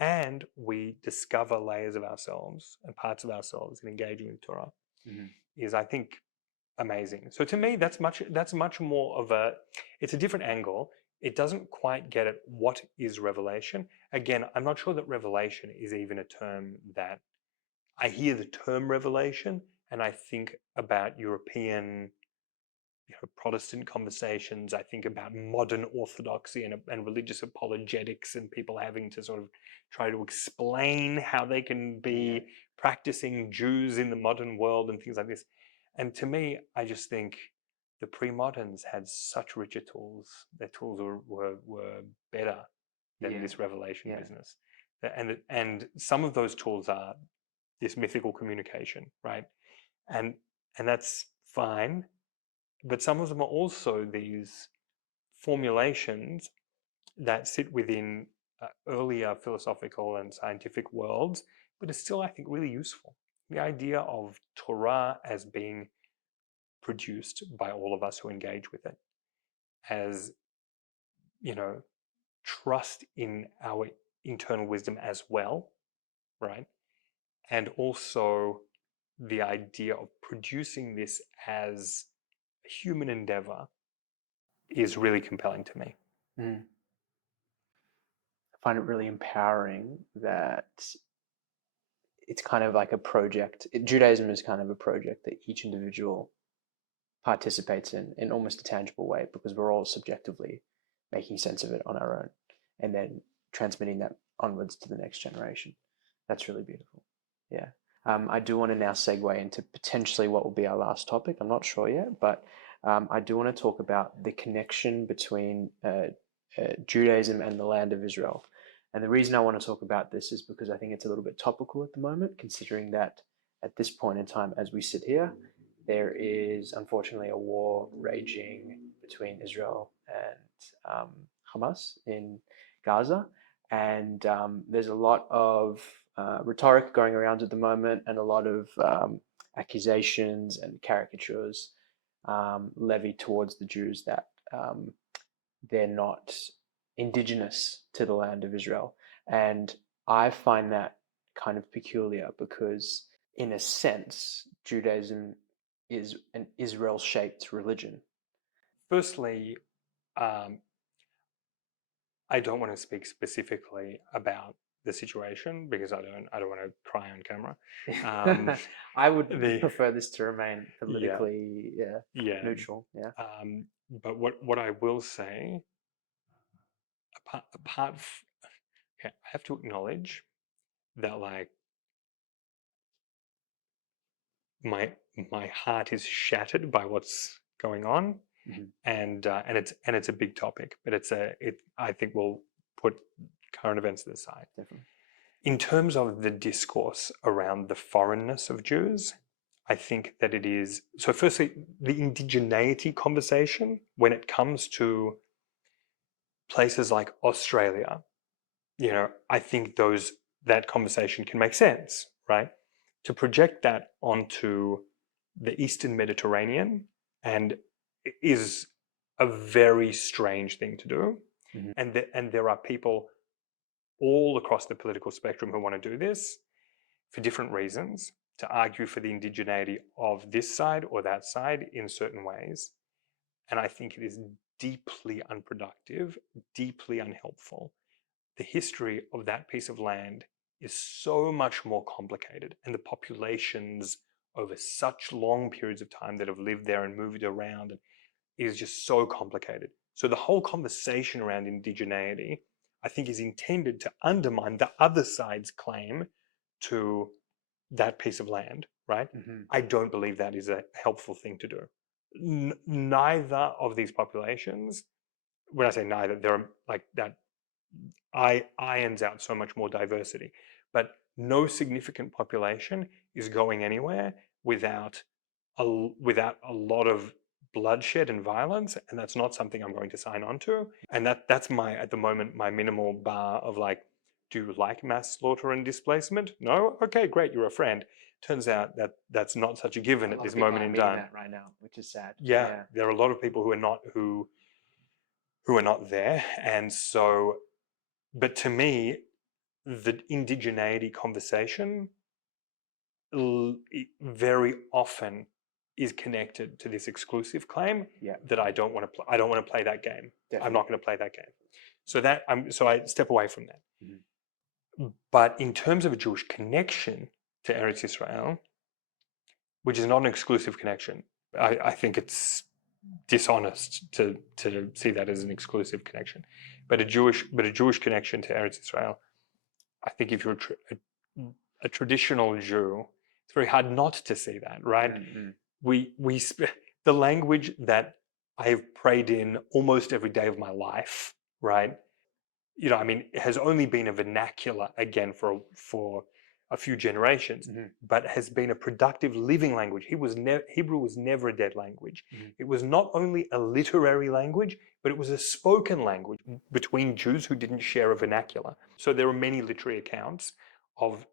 And we discover layers of ourselves and parts of ourselves in engaging with Torah. Is, I think, amazing. So to me, that's much more of it's a different angle. It doesn't quite get at what is revelation. Again, I'm not sure that revelation is even a term that I hear the term revelation and I think about European Protestant conversations. I think about modern orthodoxy and religious apologetics and people having to sort of try to explain how they can be practicing Jews in the modern world and things like this. And to me, I just think the pre-moderns had such richer tools. Their tools were better than this revelation business. And some of those tools are this mythical communication, right? And that's fine. But some of them are also these formulations that sit within earlier philosophical and scientific worlds, but are still, I think, really useful. The idea of Torah as being produced by all of us who engage with it, as, trust in our internal wisdom as well, right? And also the idea of producing this as a human endeavor is really compelling to me. I find it really empowering that it's kind of like a project. Judaism is kind of a project that each individual participates in almost a tangible way, because we're all subjectively making sense of it on our own and then transmitting that onwards to the next generation. That's really beautiful. Yeah. I do want to now segue into potentially what will be our last topic. I'm not sure yet, but I do want to talk about the connection between Judaism and the land of Israel. And the reason I want to talk about this is because I think it's a little bit topical at the moment, considering that at this point in time, as we sit here, there is unfortunately a war raging between Israel and Hamas in Gaza. And there's a lot of rhetoric going around at the moment, and a lot of accusations and caricatures levied towards the Jews that they're not indigenous to the land of Israel. And I find that kind of peculiar because, in a sense, Judaism is an Israel-shaped religion. Firstly, I don't want to speak specifically about the situation because I don't want to cry on camera. I would prefer this to remain politically neutral. Yeah. But what I will say, I have to acknowledge that, like, my heart is shattered by what's going on, and it's a big topic, but I think we'll put current events to the side. Definitely. In terms of the discourse around the foreignness of Jews, I think that it is, so firstly, the indigeneity conversation, when it comes to places like Australia, I think that conversation can make sense, right? To project that onto the Eastern Mediterranean and is a very strange thing to do. And there are people all across the political spectrum who want to do this for different reasons, to argue for the indigeneity of this side or that side in certain ways. And I think it is deeply unproductive, deeply unhelpful. The history of that piece of land is so much more complicated, and the populations over such long periods of time that have lived there and moved around is just so complicated. So the whole conversation around indigeneity, I think, is intended to undermine the other side's claim to that piece of land, right? I don't believe that is a helpful thing to do. Neither of these populations, when I say neither, they're like that, irons out so much more diversity, but no significant population is going anywhere without a lot of bloodshed and violence, and that's not something I'm going to sign on to. And that's at the moment, my minimal bar of, like, do you like mass slaughter and displacement? No? Okay, great, you're a friend. Turns out that that's not such a given at this moment in time. That right now, which is sad. Yeah, there are a lot of people who are not there, and so. But to me, the indigeneity conversation very often is connected to this exclusive claim that I don't want to play. I don't want to play that game. Definitely. I'm not going to play that game. So I step away from that. But in terms of a Jewish connection to Eretz Israel, which is not an exclusive connection, I think it's dishonest to see that as an exclusive connection. But a Jewish connection to Eretz Israel, I think if you're a traditional Jew, it's very hard not to see that, right? The language that I have prayed in almost every day of my life, right? I mean, it has only been a vernacular again for a few generations, but has been a productive living language. Hebrew was never a dead language. It was not only a literary language, but it was a spoken language between Jews who didn't share a vernacular. So there are many literary accounts of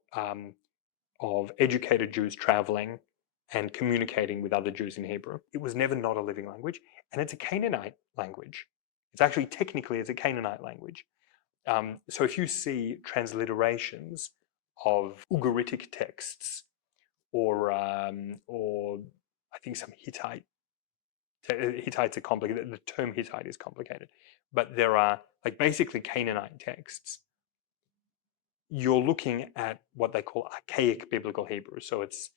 educated Jews traveling and communicating with other Jews in Hebrew. It was never not a living language, and it's a Canaanite language. It's actually technically it's a Canaanite language. So if you see transliterations of Ugaritic texts, or I think some Hittites are complicated. The term Hittite is complicated, but there are like basically Canaanite texts. You're looking at what they call archaic biblical Hebrew. So it's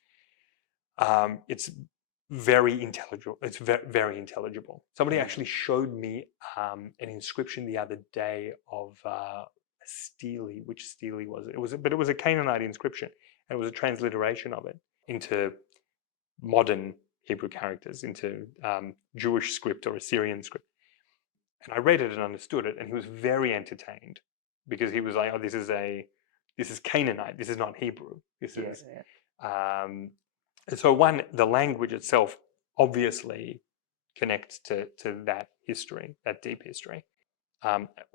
very intelligible. It's very intelligible. Somebody actually showed me an inscription the other day of a stele. Which stele was it? It was a Canaanite inscription, and it was a transliteration of it into modern Hebrew characters, into Jewish script or Assyrian script. And I read it and understood it, and he was very entertained because he was like, "Oh, this is Canaanite. This is not Hebrew. This is." So the language itself obviously connects to that history, that deep history.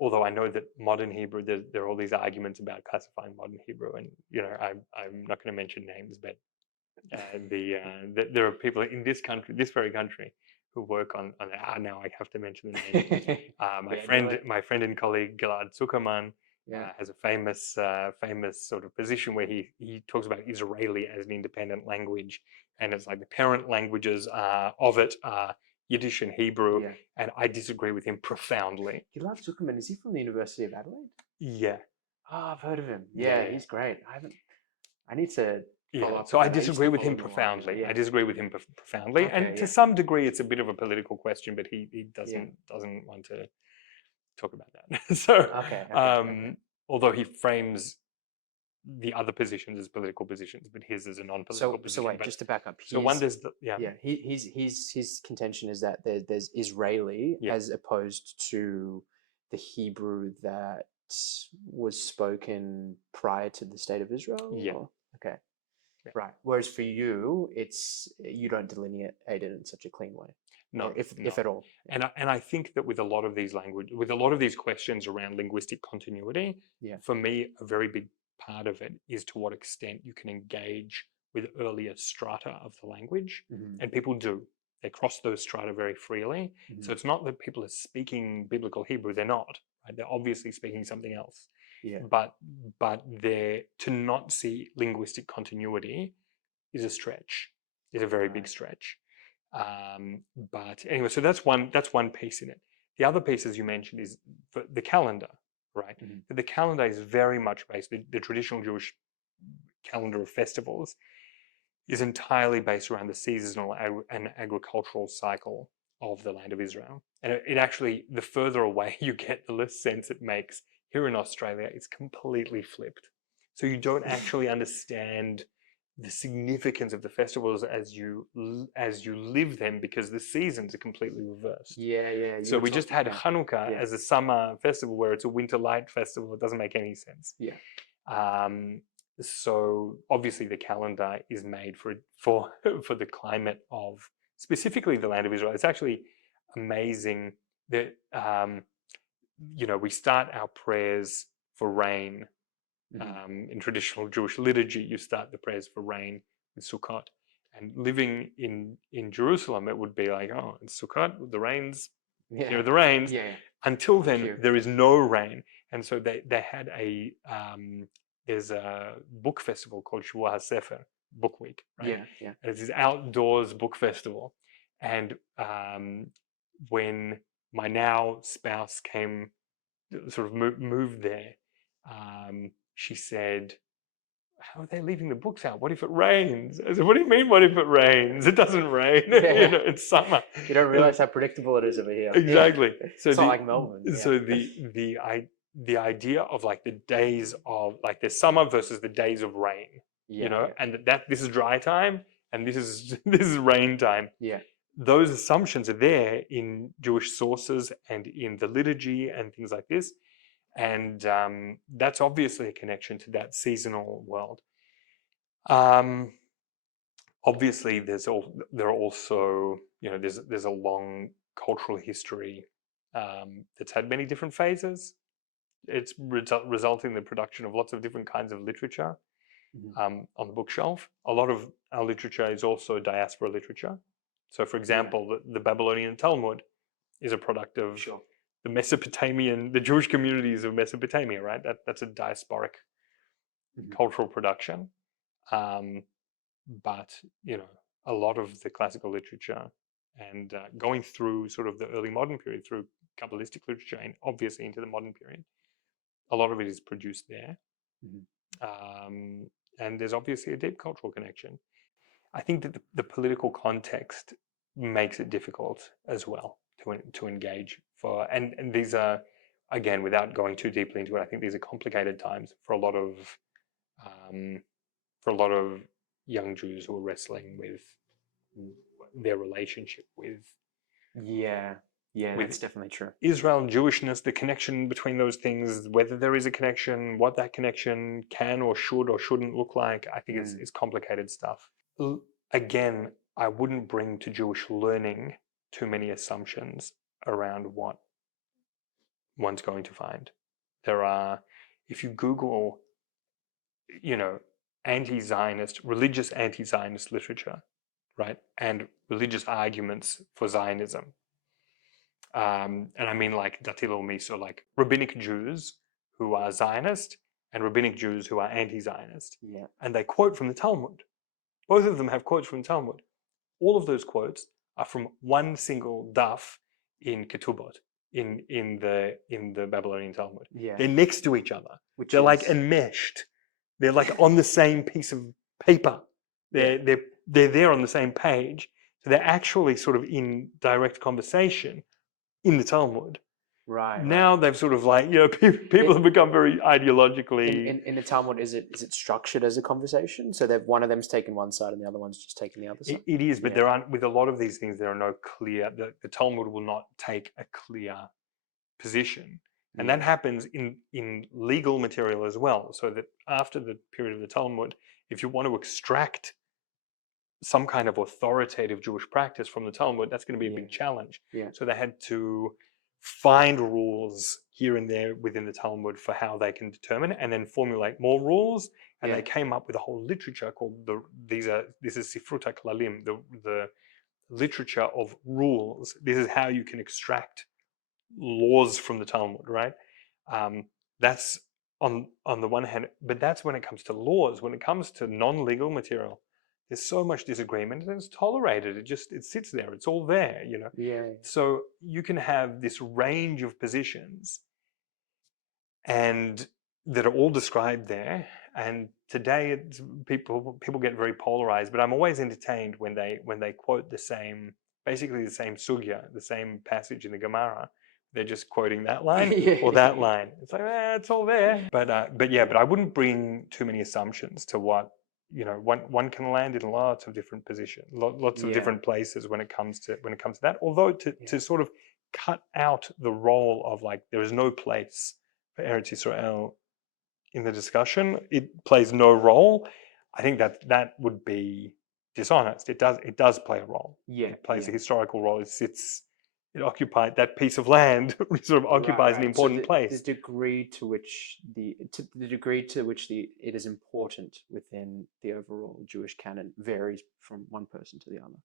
Although I know that modern Hebrew, there are all these arguments about classifying modern Hebrew, and I'm not going to mention names, but there are people in this very country, who work on now I have to mention the name. My friend and colleague Gilad Zuckerman. Has a famous sort of position where he talks about Israeli as an independent language, and it's like the parent languages of it are Yiddish and Hebrew, and I disagree with him profoundly. Gilad Zuckerman, is he from the University of Adelaide? Yeah. Oh, I've heard of him. Yeah, he's great. I need to follow up. So I disagree with him profoundly. I disagree with him profoundly, and to some degree, it's a bit of a political question, but he doesn't want to talk about that. So, although he frames the other positions as political positions, but his is a non-political position. So wait, just to back up. His contention is that there's Israeli as opposed to the Hebrew that was spoken prior to the state of Israel. Okay. Yeah. Right. Whereas for you, you don't delineate it in such a clean way. No, if at all. And I think that with a lot of these questions around linguistic continuity, for me, a very big part of it is to what extent you can engage with earlier strata of the language, and people do. They cross those strata very freely. So it's not that people are speaking biblical Hebrew; they're not. Right? They're obviously speaking something else. But to not see linguistic continuity is a stretch. Is a very big stretch. But anyway, so that's one piece in it. The other piece, as you mentioned, is the calendar, right? The calendar is very much based. The traditional Jewish calendar of festivals is entirely based around the seasonal and agricultural cycle of the land of Israel. And it actually, the further away you get, the less sense it makes. Here in Australia, it's completely flipped. So you don't actually understand the significance of the festivals as you live them, because the seasons are completely reversed. So we just had Hanukkah as a summer festival, where it's a winter light festival. It doesn't make any sense. So obviously the calendar is made for the climate of specifically the land of Israel. It's actually amazing that we start our prayers for rain. In traditional Jewish liturgy, you start the prayers for rain with Sukkot. And living in Jerusalem, it would be like, oh, it's Sukkot, the rains, here are the rains. Until then, there is no rain. And so they had there's a book festival called Shavua HaSefer, Book Week, right? It's this outdoors book festival. And when my now spouse came, sort of moved there, she said, how are they leaving the books out? What if it rains? I said, what do you mean, what if it rains? It doesn't rain. Yeah. It's summer. You don't realize how predictable it is over here. Exactly. So It's not like Melbourne. so the idea of like the days of like the summer versus the days of rain, Yeah. and that this is dry time and this is this is rain time. Yeah. Those assumptions are there in Jewish sources and in the liturgy and things like this, and that's obviously a connection to that seasonal world. Obviously, there are also there's a long cultural history that's had many different phases. It's resulting in the production of lots of different kinds of literature Mhm. on the bookshelf. A lot of our literature is also diaspora literature. So, for example, the Babylonian Talmud is a product of Sure. the Jewish communities of Mesopotamia, right? That's a diasporic Mhm. cultural production. But a lot of the classical literature and going through sort of the early modern period through Kabbalistic literature and obviously into the modern period, a lot of it is produced there. Mhm. And there's obviously a deep cultural connection. I think that the political context makes it difficult as well to engage for, and these are, again, without going too deeply into it, I think these are complicated times um, for a lot of young Jews who are wrestling with their relationship Yeah. Yeah, with that's definitely true. Israel and Jewishness, the connection between those things, whether there is a connection, what that connection can or should or shouldn't look like. I think it's complicated stuff. Again, I wouldn't bring to Jewish learning too many assumptions around what one's going to find. If you Google, religious anti-Zionist literature, right, and religious arguments for Zionism, and I mean like Datil Umi, so like rabbinic Jews who are Zionist and rabbinic Jews who are anti-Zionist, Yeah. and they quote from the Talmud. Both of them have quotes from the Talmud. All of those quotes are from one single daf in Ketubot, in the Babylonian Talmud. Yeah. They're next to each other. Which They're like is enmeshed. They're like on the same piece of paper. Yeah. They're there on the same page. So they're actually sort of in direct conversation in the Talmud. right. Now they've sort of like, people have become very ideologically. In the Talmud, is it structured as a conversation? So that one of them's taken one side and the other one's just taken the other side. It is, but Yeah. there aren't, with a lot of these things, there are no clear, the Talmud will not take a clear position. And that happens in legal material as well. So that after the period of the Talmud, if you want to extract some kind of authoritative Jewish practice from the Talmud, that's going to be a big challenge. Yeah. So they had to find rules here and there within the Talmud for how they can determine it, and then formulate more rules. And Yeah. they came up with a whole literature called this is Sifrut HaKlalim, the literature of rules. This is how you can extract laws from the Talmud, right? That's on the one hand, but that's when it comes to laws. When it comes to non-legal material, there's so much disagreement and it's tolerated. It sits there. It's all there, Yeah. So you can have this range of positions, and that are all described there. And today, people get very polarized. But I'm always entertained when they quote basically the same sugya, the same passage in the Gemara. They're just quoting that line or that line. It's like, it's all there. But I wouldn't bring too many assumptions to what one can land in lots of different positions, lots of different places when it comes to that. Although to sort of cut out the role of like there is no place for Eretz Israel in the discussion, it plays no role. I think that would be dishonest. It does play a role. Yeah. It plays a historical role. It occupied that piece of land. Sort of occupies an important place. The degree to which it is important within the overall Jewish canon varies from one person to the other.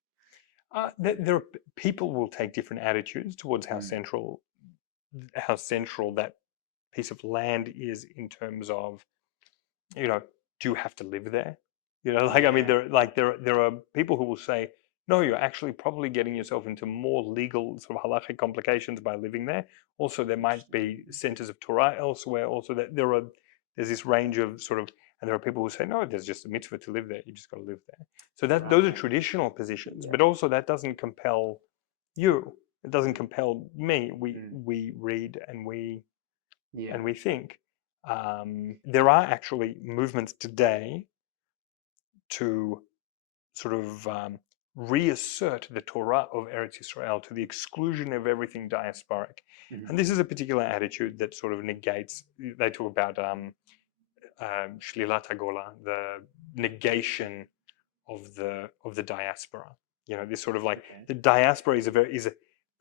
There are people will take different attitudes towards how central that piece of land is in terms of, do you have to live there? I mean, there are people who will say, no, you're actually probably getting yourself into more legal sort of halachic complications by living there. Also, there might be centers of Torah elsewhere. Also, that there's this range of sort of And there are people who say, no, there's just a mitzvah to live there. You just got to live there. So that those are Right. traditional positions, Yeah. but also that doesn't compel you. It doesn't compel me. Mm. We read and Yeah. we think. There are actually movements today to sort of reassert the Torah of Eretz Israel to the exclusion of everything diasporic. Mhm. And this is a particular attitude that sort of negates, they talk about Shlilat Hagola, the negation of the diaspora. You know, this sort of like Okay. the diaspora is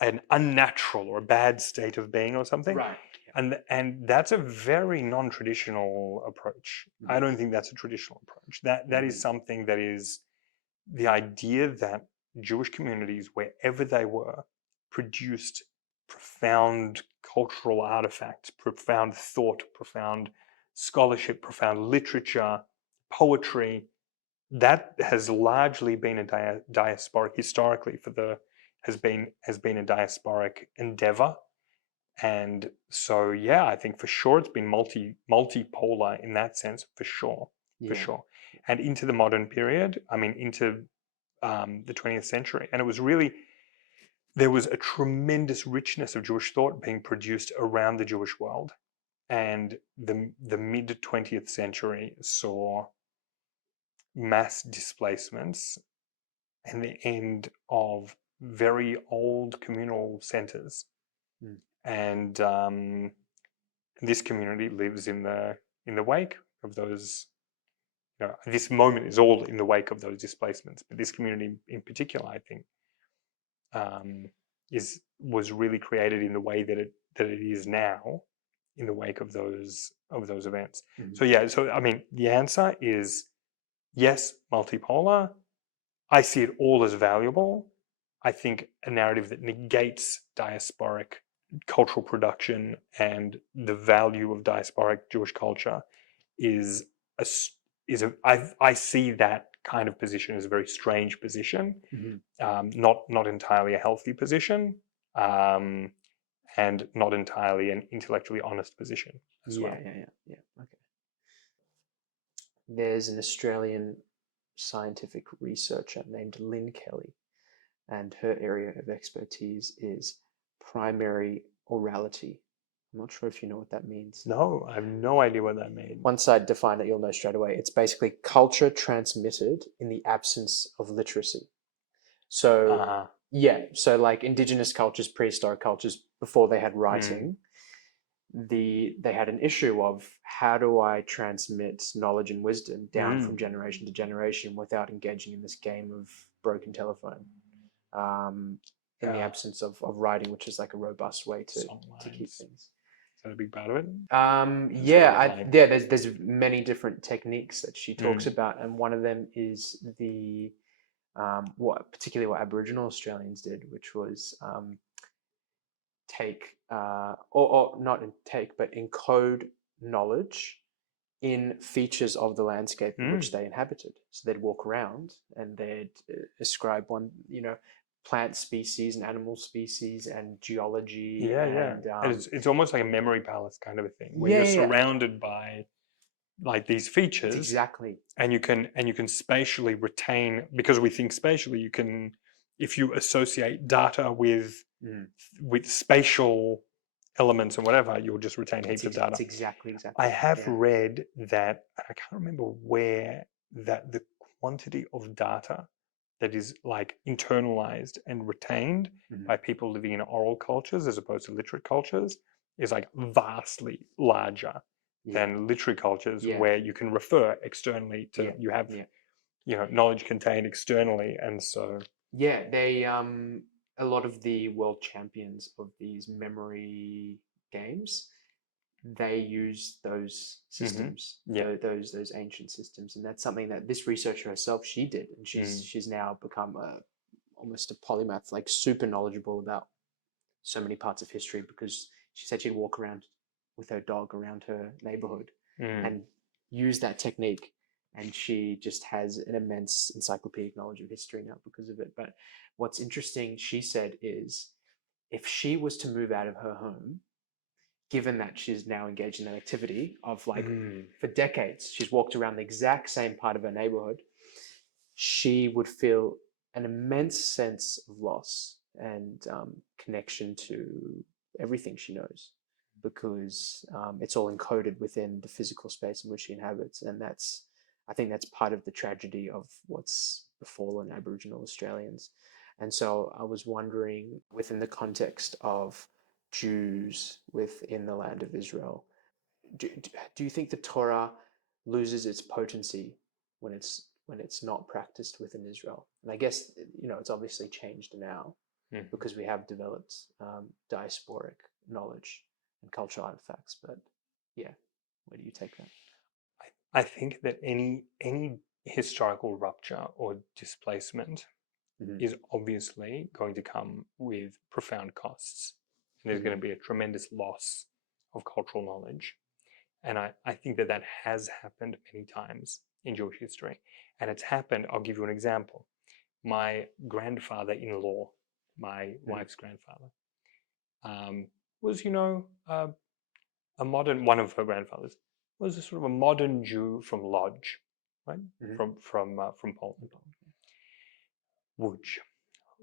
an unnatural or a bad state of being or something. Right. And that's a very non-traditional approach. I Mhm. don't think that's a traditional approach. That is Mhm. something that is the idea that Jewish communities, wherever they were, produced profound cultural artifacts, profound thought, profound scholarship, profound literature, poetry. That has largely been a diasporic historically has been a diasporic endeavor. And so, yeah, I think for sure it's been multipolar in that sense, for sure, for Yeah. sure. And into the modern period, I mean, into the 20th century. And it was really, there was a tremendous richness of Jewish thought being produced around the Jewish world. And the mid 20th century saw mass displacements and the end of very old communal centers. Mm. And this community lives in the wake of those. You know, this moment is all in the wake of those displacements. But this community in particular, I think, was really created in the way that it is now, in the wake of those events. Mhm. So yeah, so I mean, the answer is yes, multipolar. I see it all as valuable. I think a narrative that negates diasporic cultural production and the value of diasporic Jewish culture is a I see that kind of position as a very strange position, Mhm. not entirely a healthy position, um, and not entirely an intellectually honest position as Yeah. well. Yeah. Okay. There's an Australian scientific researcher named Lynn Kelly, and her area of expertise is primary orality. I'm not sure if you know what that means. No, I have no idea what that means. Once I define it, you'll know straight away. It's basically culture transmitted in the absence of literacy. So, Uh-huh. yeah, so like indigenous cultures, prehistoric cultures, before they had Mm. writing, they had an issue of how do I transmit knowledge and wisdom down from Mm. generation to generation without engaging in this game of broken telephone, um, in the Yeah. absence of writing, which is like a robust way to keep Songlines. things. Is that a big part of it? Yeah, yeah. There's many different techniques that she talks Mm. about, and one of them is the what particularly what Aboriginal Australians did, which was take or not take, but encode knowledge in features of the landscape in which Mm. they inhabited. So they'd walk around and they'd ascribe one, plant species and animal species and geology Yeah, yeah. and And it's almost like a memory palace kind of a thing where yeah, you're yeah, yeah. surrounded by like these It's features exactly. and you can spatially retain, because we think spatially, you can, if you associate data Mm. with spatial elements and whatever, you'll just retain heaps of It's data. exactly I it. have Yeah. read that, I can't remember where, that the quantity of data that is like internalized and retained Mhm. by people living in oral cultures as opposed to literate cultures is like vastly larger Yeah. than literary cultures, Yeah. where you can refer externally to, Yeah. you have, Yeah. knowledge contained externally. And so, Yeah, they a lot of the world champions of these memory games, they use those mhm, systems, yeah, those ancient systems, and that's something that this researcher herself she did, and mm, she's now become almost a polymath, like super knowledgeable about so many parts of history because she said she'd walk around with her dog around her neighborhood mm, and use that technique. And she just has an immense encyclopedic knowledge of history now because of it. But what's interesting, she said, is if she was to move out of her home, given that she's now engaged in that activity of like Mm. for decades, she's walked around the exact same part of her neighborhood, she would feel an immense sense of loss and connection to everything she knows because it's all encoded within the physical space in which she inhabits. And I think that's part of the tragedy of what's befallen Aboriginal Australians. And so I was wondering, within the context of Jews within the land of Israel, do you think the Torah loses its potency when it's not practiced within Israel? And I guess it's obviously changed now Mm. because we have developed diasporic knowledge and cultural artifacts. But yeah, where do you take that? I think that any historical rupture or displacement Mm-hmm. is obviously going to come with profound costs. And there's Mm-hmm. going to be a tremendous loss of cultural knowledge. And I think that that has happened many times in Jewish history. And it's happened, I'll give you an example. My grandfather-in-law, my wife's grandfather, was, a modern, one of her grandfathers, was a sort of a modern Jew from Lodz, right? Mm-hmm. From Poland. Łódź.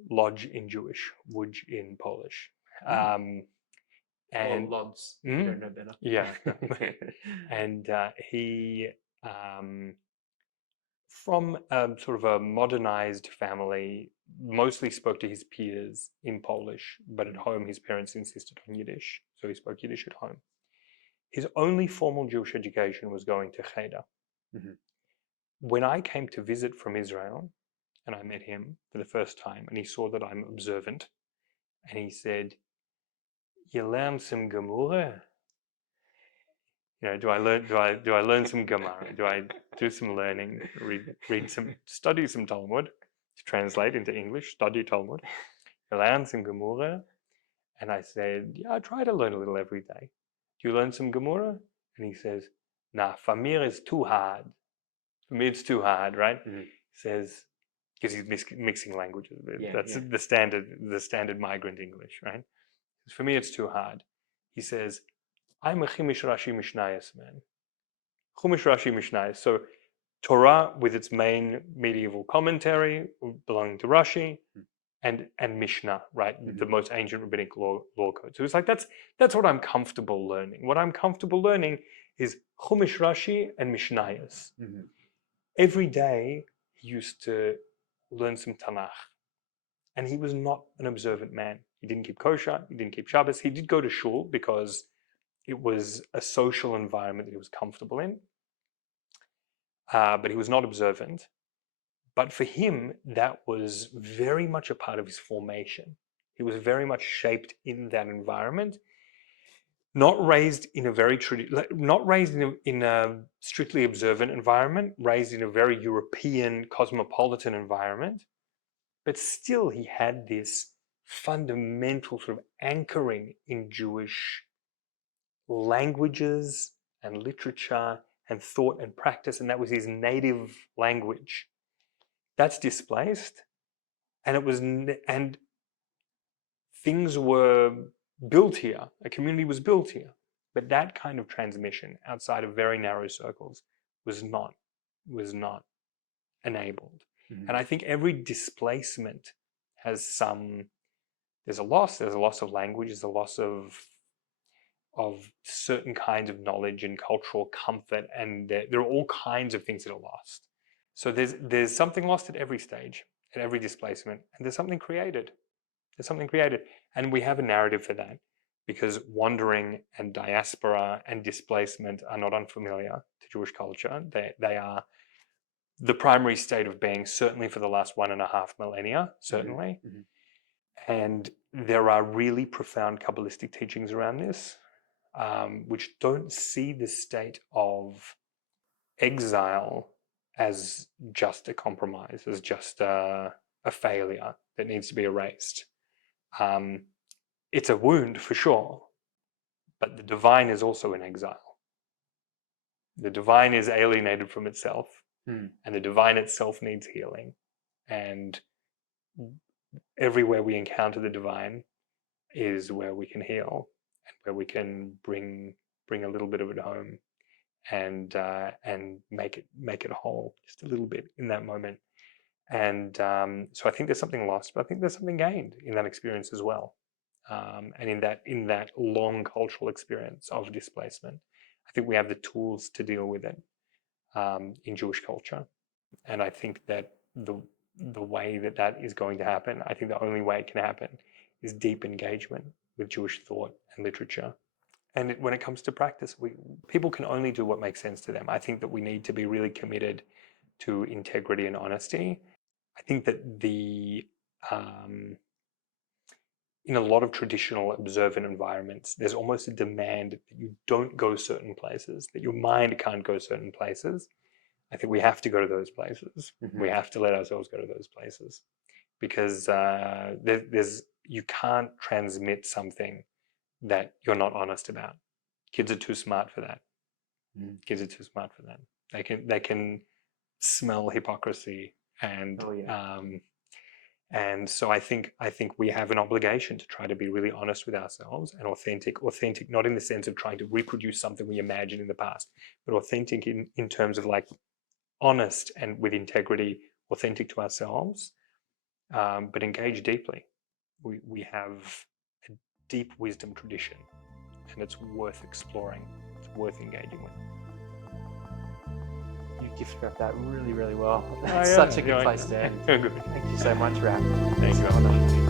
Lodz in Jewish, Łódź in Polish. And Lodz, if you don't know better. yeah, and he from sort of a modernized family, mostly spoke to his peers in Polish, but at home his parents insisted on Yiddish, so he spoke Yiddish at home. His only formal Jewish education was going to Cheder. Mm-hmm. When I came to visit from Israel, and I met him for the first time, and he saw that I'm observant, and he said, "You learn some Gemara?" Do I learn some Gemara? Do I do some learning? Study some Talmud to translate into English? Study Talmud, learn some Gemara, and I said, yeah, I try to learn a little every day. Do you learn some Gemara? And he says, nah, for me it's too hard. For me it's too hard, right? Mm-hmm. He says, because he's mixing languages. Yeah, That's yeah. the standard migrant English, right? For me it's too hard. He says, I'm a Chumash Rashi Mishnayos man. Chumash Rashi Mishnayos. So Torah with its main medieval commentary belonging to Rashi, and Mishnah, right? Mm-hmm. The most ancient rabbinic law code. So it's like that's what I'm comfortable learning. What I'm comfortable learning is Chumash Rashi and Mishnayos. Mm-hmm. Every day he used to learn some Tanakh. And he was not an observant man. He didn't keep kosher, he didn't keep Shabbos. He did go to shul because it was a social environment that he was comfortable in. But he was not observant. But for him, that was very much a part of his formation. He was very much shaped in that environment, not raised in a very not raised in a strictly observant environment, raised in a very European cosmopolitan environment, but still he had this fundamental sort of anchoring in Jewish languages and literature and thought and practice, and that was his native language. That's displaced, and things were built here. A community was built here, but that kind of transmission outside of very narrow circles was not enabled. Mm-hmm. And I think every displacement has there's a loss of language, there's a loss of certain kinds of knowledge and cultural comfort, and there are all kinds of things that are lost. So there's something lost at every stage, at every displacement, and there's something created. And we have a narrative for that, because wandering and diaspora and displacement are not unfamiliar to Jewish culture. They are the primary state of being, certainly for the last 1.5 millennia, certainly. Mm-hmm. And there are really profound Kabbalistic teachings around this, which don't see the state of exile as just a compromise, as just a failure that needs to be erased. It's a wound for sure, but the divine is also in exile. The divine is alienated from itself, and the divine itself needs healing. And everywhere we encounter the divine is where we can heal. and where we can bring a little bit of it home and make it whole just a little bit in that moment. And so I think there's something lost, but I think there's something gained in that experience as well. And in that long cultural experience of displacement, I think we have the tools to deal with it in Jewish culture. And I think that the way that is going to happen, I think the only way it can happen is deep engagement with Jewish thought and literature. And when it comes to practice, people can only do what makes sense to them. I think that we need to be really committed to integrity and honesty. I think that in a lot of traditional observant environments, there's almost a demand that you don't go certain places, that your mind can't go certain places. I think we have to go to those places. Mhm. We have to let ourselves go to those places because you can't transmit something that you're not honest about. Kids are too smart for that. Kids are too smart for that. They can smell hypocrisy and Oh, yeah. and so I think we have an obligation to try to be really honest with ourselves and authentic not in the sense of trying to reproduce something we imagined in the past, but authentic in terms of like honest and with integrity, authentic to ourselves, but engage deeply. We have a deep wisdom tradition, and it's worth exploring. It's worth engaging with. You gift wrapped that really, really well. Oh, That's yeah, such a good yeah, place to end. Good. Thank you so much, Raf. Thank you. Honor.